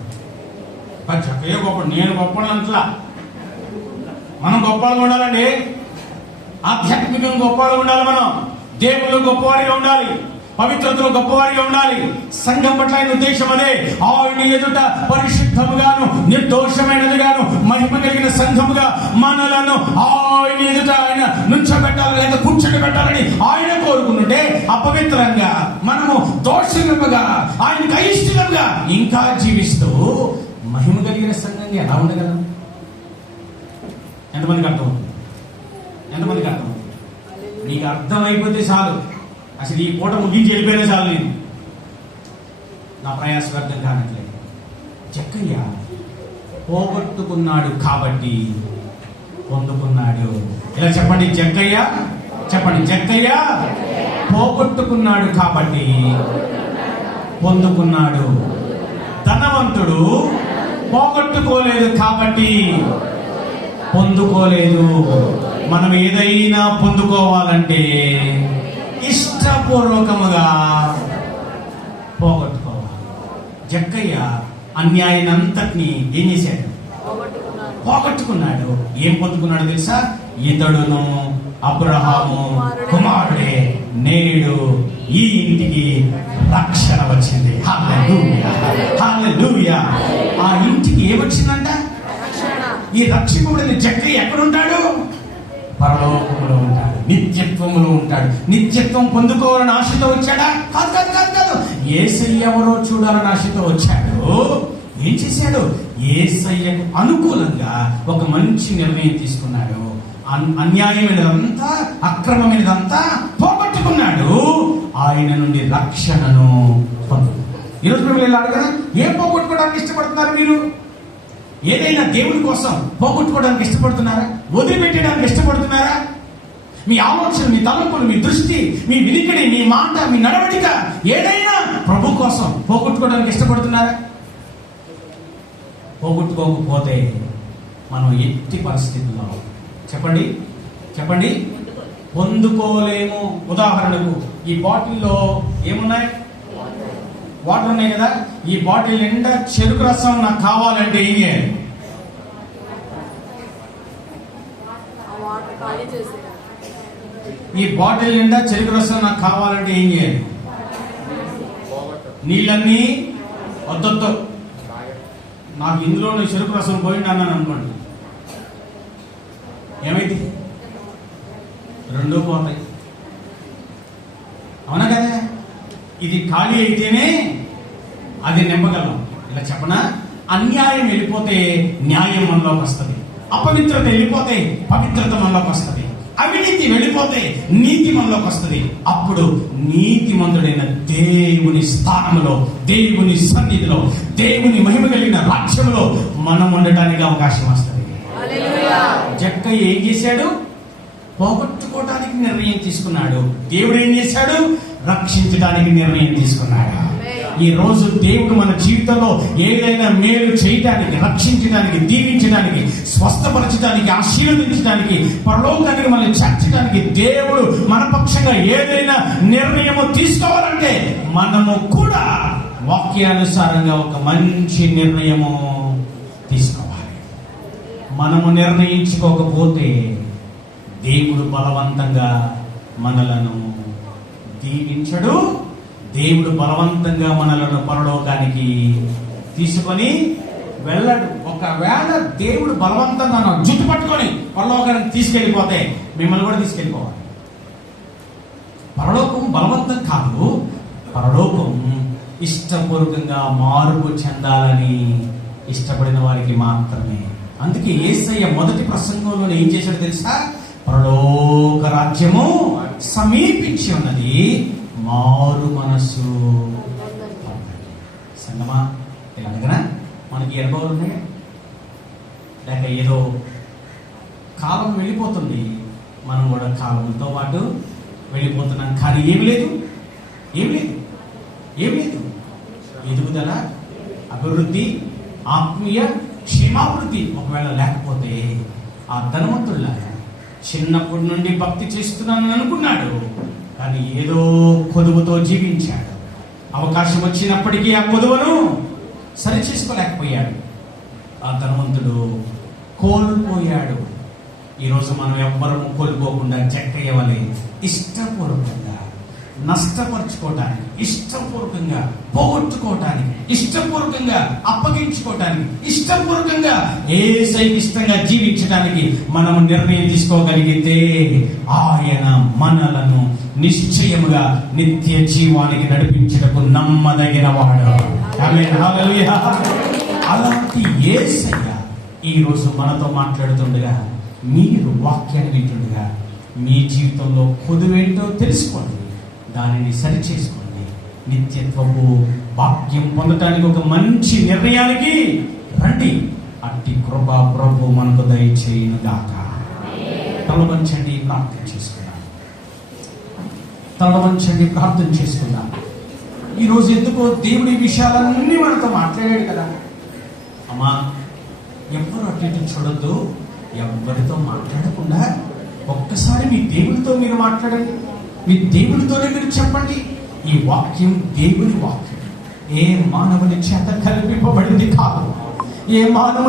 జక్కయ్య గొప్పవాడు, నేను గొప్పవాడు అంటలా. మనం గొప్పవాళ్ళు ఉండాలండి. ఆధ్యాత్మికంగా గొప్పవాళ్ళు ఉండాలి. మనం దేవుళ్ళు గొప్పవాడిగా ఉండాలి, పవిత్రతలో గొప్పవారిగా ఉండాలి. సంఘం పట్ల ఆయన ఉద్దేశం అదే. ఆయన ఎదుట పరిశుద్ధముగాను నిర్దోషమైనదిగాను మహిమ కలిగిన సంఘముగా మనలను ఆయన ఎదుట ఆయన నుంచోబెట్టాలని లేదా కూర్చొని పెట్టాలని ఆయన కోరుకుంటుంటే, అపవిత్రంగా మనము దోషముగా ఆయనకు అయిష్టంగా ఇంకా జీవిస్తూ మహిమ కలిగిన సంఘంగా ఎలా ఉండగలం? ఎంతమందికి అర్థమవుతుంది? నీకు అర్థమైపోతే చాలు. అసలు ఈ పూట ముగించి వెళ్ళిపోయినా చాలు. నేను నా ప్రయాస అర్థం కానట్లేదు. జక్కయ్య పోగొట్టుకున్నాడు కాబట్టి పొందుకున్నాడు. ఇలా చెప్పండి, జక్కయ్య పోగొట్టుకున్నాడు కాబట్టి పొందుకున్నాడు. ధనవంతుడు పోగొట్టుకోలేదు కాబట్టి పొందుకోలేదు. మనం ఏదైనా పొందుకోవాలంటే ఇష్టపూర్వకముగా పోగొట్టుకోవాలి. జక్కయ్య అన్యాయాన్ని అంతటినీ ఏం చేశాడు? పోగొట్టుకున్నాడు. ఏం పొందుకున్నాడు తెలుసా? ఇతడును అబ్రహాము కుమారుడే, నేడు ఈ ఇంటికి రక్షణ వచ్చింది. హల్లెలూయా, హల్లెలూయా. ఆ ఇంటికి ఏమొచ్చిందంట? ఈ రక్షకుడైన జక్కయ్య ఎక్కడుంటాడు? పరలోకములో ఉంటాడు, నిత్యత్వములో ఉంటాడు. నిత్యత్వం పొందుకోవాలని ఆశతో వచ్చాడా? కాదు. యేసయ్య ఎవరో చూడాలని ఆశతో వచ్చాడు. ఏం చేశాడు? యేసయ్యకు అనుకూలంగా ఒక మంచి నిర్ణయం తీసుకున్నాడు. అన్యాయమైనదంతా అక్రమమైనదంతా పోగొట్టుకున్నాడు. ఆయన నుండి రక్షణను పొందుకున్నాడు. ఈరోజు మీరు ఇలా అడగరా, ఏం పోగొట్టుకోవడానికి ఇష్టపడుతున్నారు మీరు? ఏదైనా దేవుని కోసం పోగొట్టుకోవడానికి ఇష్టపడుతున్నారా? వదిలిపెట్టడానికి ఇష్టపడుతున్నారా? మీ ఆలోచన, మీ తలంపులు, మీ దృష్టి, మీ వినికిడి, మీ మాట, మీ నడవడిక ఏదైనా ప్రభు కోసం పోగొట్టుకోవడానికి ఇష్టపడుతున్నారా? పోగొట్టుకోకపోతే మనం ఎట్టి పరిస్థితుల్లో చెప్పండి పొందుకోలేము. ఉదాహరణకు ఈ బాటిల్లో ఏమున్నాయి? వాటర్ ఉన్నాయి కదా. ఈ బాటిల్ నిండా చెరుకు రసం నాకు కావాలంటే ఏం చేయాలి? ఈ బాటిల్ నిండా చెరుకు రసం నాకు కావాలంటే ఏం చేయాలి? నీళ్ళన్నీ వద్దొద్దు, నాకు ఇందులో చెరుకు రసం పోయింది అన్నాను అనుకోండి, ఏమైంది? రెండూ పోతాయి. అవునా కదా? ఇది ఖాళీ అయితేనే అది నింపగలం. ఇలా చెప్పనా? అన్యాయం వెళ్ళిపోతే న్యాయం మనలోకి వస్తుంది, అపవిత్రత వెళ్ళిపోతే పవిత్రత మనలోకి వస్తుంది, అవినీతి వెళ్ళిపోతే నీతి మనలోకి వస్తుంది. అప్పుడు నీతిమంతుడైన దేవుని స్థానంలో, దేవుని సన్నిధిలో, దేవుని మహిమ కలిగిన రాజ్యంలో మనం ఉండటానికి అవకాశం వస్తుంది. జక్కయ్య ఏం చేశాడు? పోగొట్టుకోవడానికి నిర్ణయం తీసుకున్నాడు. దేవుడు ఏం చేశాడు? రక్షించడానికి నిర్ణయం తీసుకున్నాడు. ఈ రోజు దేవుడు మన జీవితంలో ఏదైనా మేలు చేయడానికి, రక్షించడానికి, దీవించడానికి, స్వస్థపరచడానికి, ఆశీర్వదించడానికి, పరలోకానికి మనం చేర్చడానికి దేవుడు మన పక్షంగా ఏదైనా నిర్ణయము తీసుకోవాలంటే మనము కూడా వాక్యానుసారంగా ఒక మంచి నిర్ణయము తీసుకోవాలి. మనము నిర్ణయించుకోకపోతే దేవుడు బలవంతంగా మనలను దీవించడు. దేవుడు బలవంతంగా మనలను పరలోకానికి తీసుకొని వెళ్ళడు. ఒకవేళ దేవుడు బలవంతంగా జుట్టు పట్టుకొని పరలోకానికి తీసుకెళ్ళిపోతే మిమ్మల్ని కూడా తీసుకెళ్ళిపోవాలి. పరలోకం బలవంతం కాదు, పరలోకం ఇష్టపూర్వకంగా మార్పు చెందాలని ఇష్టపడిన వారికి మాత్రమే. అందుకే యేసయ్య మొదటి ప్రసంగంలో ఏం చేశాడు తెలుసా? పరలోక రాజ్యము సమీపించి ఉన్నది, మారు మనసు. సంగమా ఇలాగనా మనకి అనుభవాలు ఉన్నాయి? లేక ఏదో కాలం వెళ్ళిపోతుంది, మనం కూడా కాలంతో పాటు వెళ్ళిపోతున్నాం. కానీ ఏమి లేదు, ఏమి లేదు, ఏమి లేదు. ఎదుగుదల, అభివృద్ధి, ఆత్మీయ క్షేమాభివృద్ధి ఒకవేళ లేకపోతే ఆ ధనవంతుల్లాగా చిన్నప్పటి నుండి భక్తి చేస్తున్నానని అనుకున్నాడు, కానీ ఏదో కొదువుతో జీవించాడు. అవకాశం వచ్చినప్పటికీ ఆ కొదువను సరి చేసుకోలేకపోయాడు. ఆ ధనవంతుడు కోల్పోయాడు. ఈరోజు మనం ఎవ్వరము కోల్పోకుండా చెక్కయ్యవలే ఇష్టపూర్వకంగా నష్టపరుచుకోవటానికి, ఇష్టపూర్వకంగా పోగొట్టుకోవటానికి, ఇష్టపూర్వకంగా అప్పగించుకోవటానికి, ఇష్టపూర్వకంగా యేసయ్యకి ఇష్టంగా జీవించడానికి మనం నిర్ణయం తీసుకోగలిగితే ఆయన మనలను నిశ్చయముగా నిత్య జీవానికి నడిపించుటకు నమ్మదగిన వాడు. ఆమేన్, హల్లెలూయా. అలాంటి యేసయ్య ఈరోజు మనతో మాట్లాడుతుండగా, మీరు వాక్యాన్ని వింటుండగా మీ జీవితంలో కొదువేంటో తెలుసుకోండి, దానిని సరి చేసుకోండి. నిత్యత్వపు వాక్యం పొందటానికి ఒక మంచి నిర్ణయానికి రండి. అట్టి కృప ప్రభు మనకు దయచేయును గాక. తలవంచండి, ప్రార్థన చేసుకుందాం. తలవంచండి, ప్రార్థన చేసుకుందాం. ఈరోజు ఎందుకో దేవుడి విషయాలన్నీ మనతో మాట్లాడాడు కదా. అమ్మా, ఎవ్వరు అటు ఇటు చూడొద్దు, ఎవరితో మాట్లాడకుండా ఒక్కసారి మీ దేవుడితో మీరు మాట్లాడండి. మీ దేవుడితోనే మీరు చెప్పండి, ఈ వాక్యం దేవుని వాక్యం, ఏ మానవుని చేత కల్పింపబడింది కాదు, ఏ మానవుని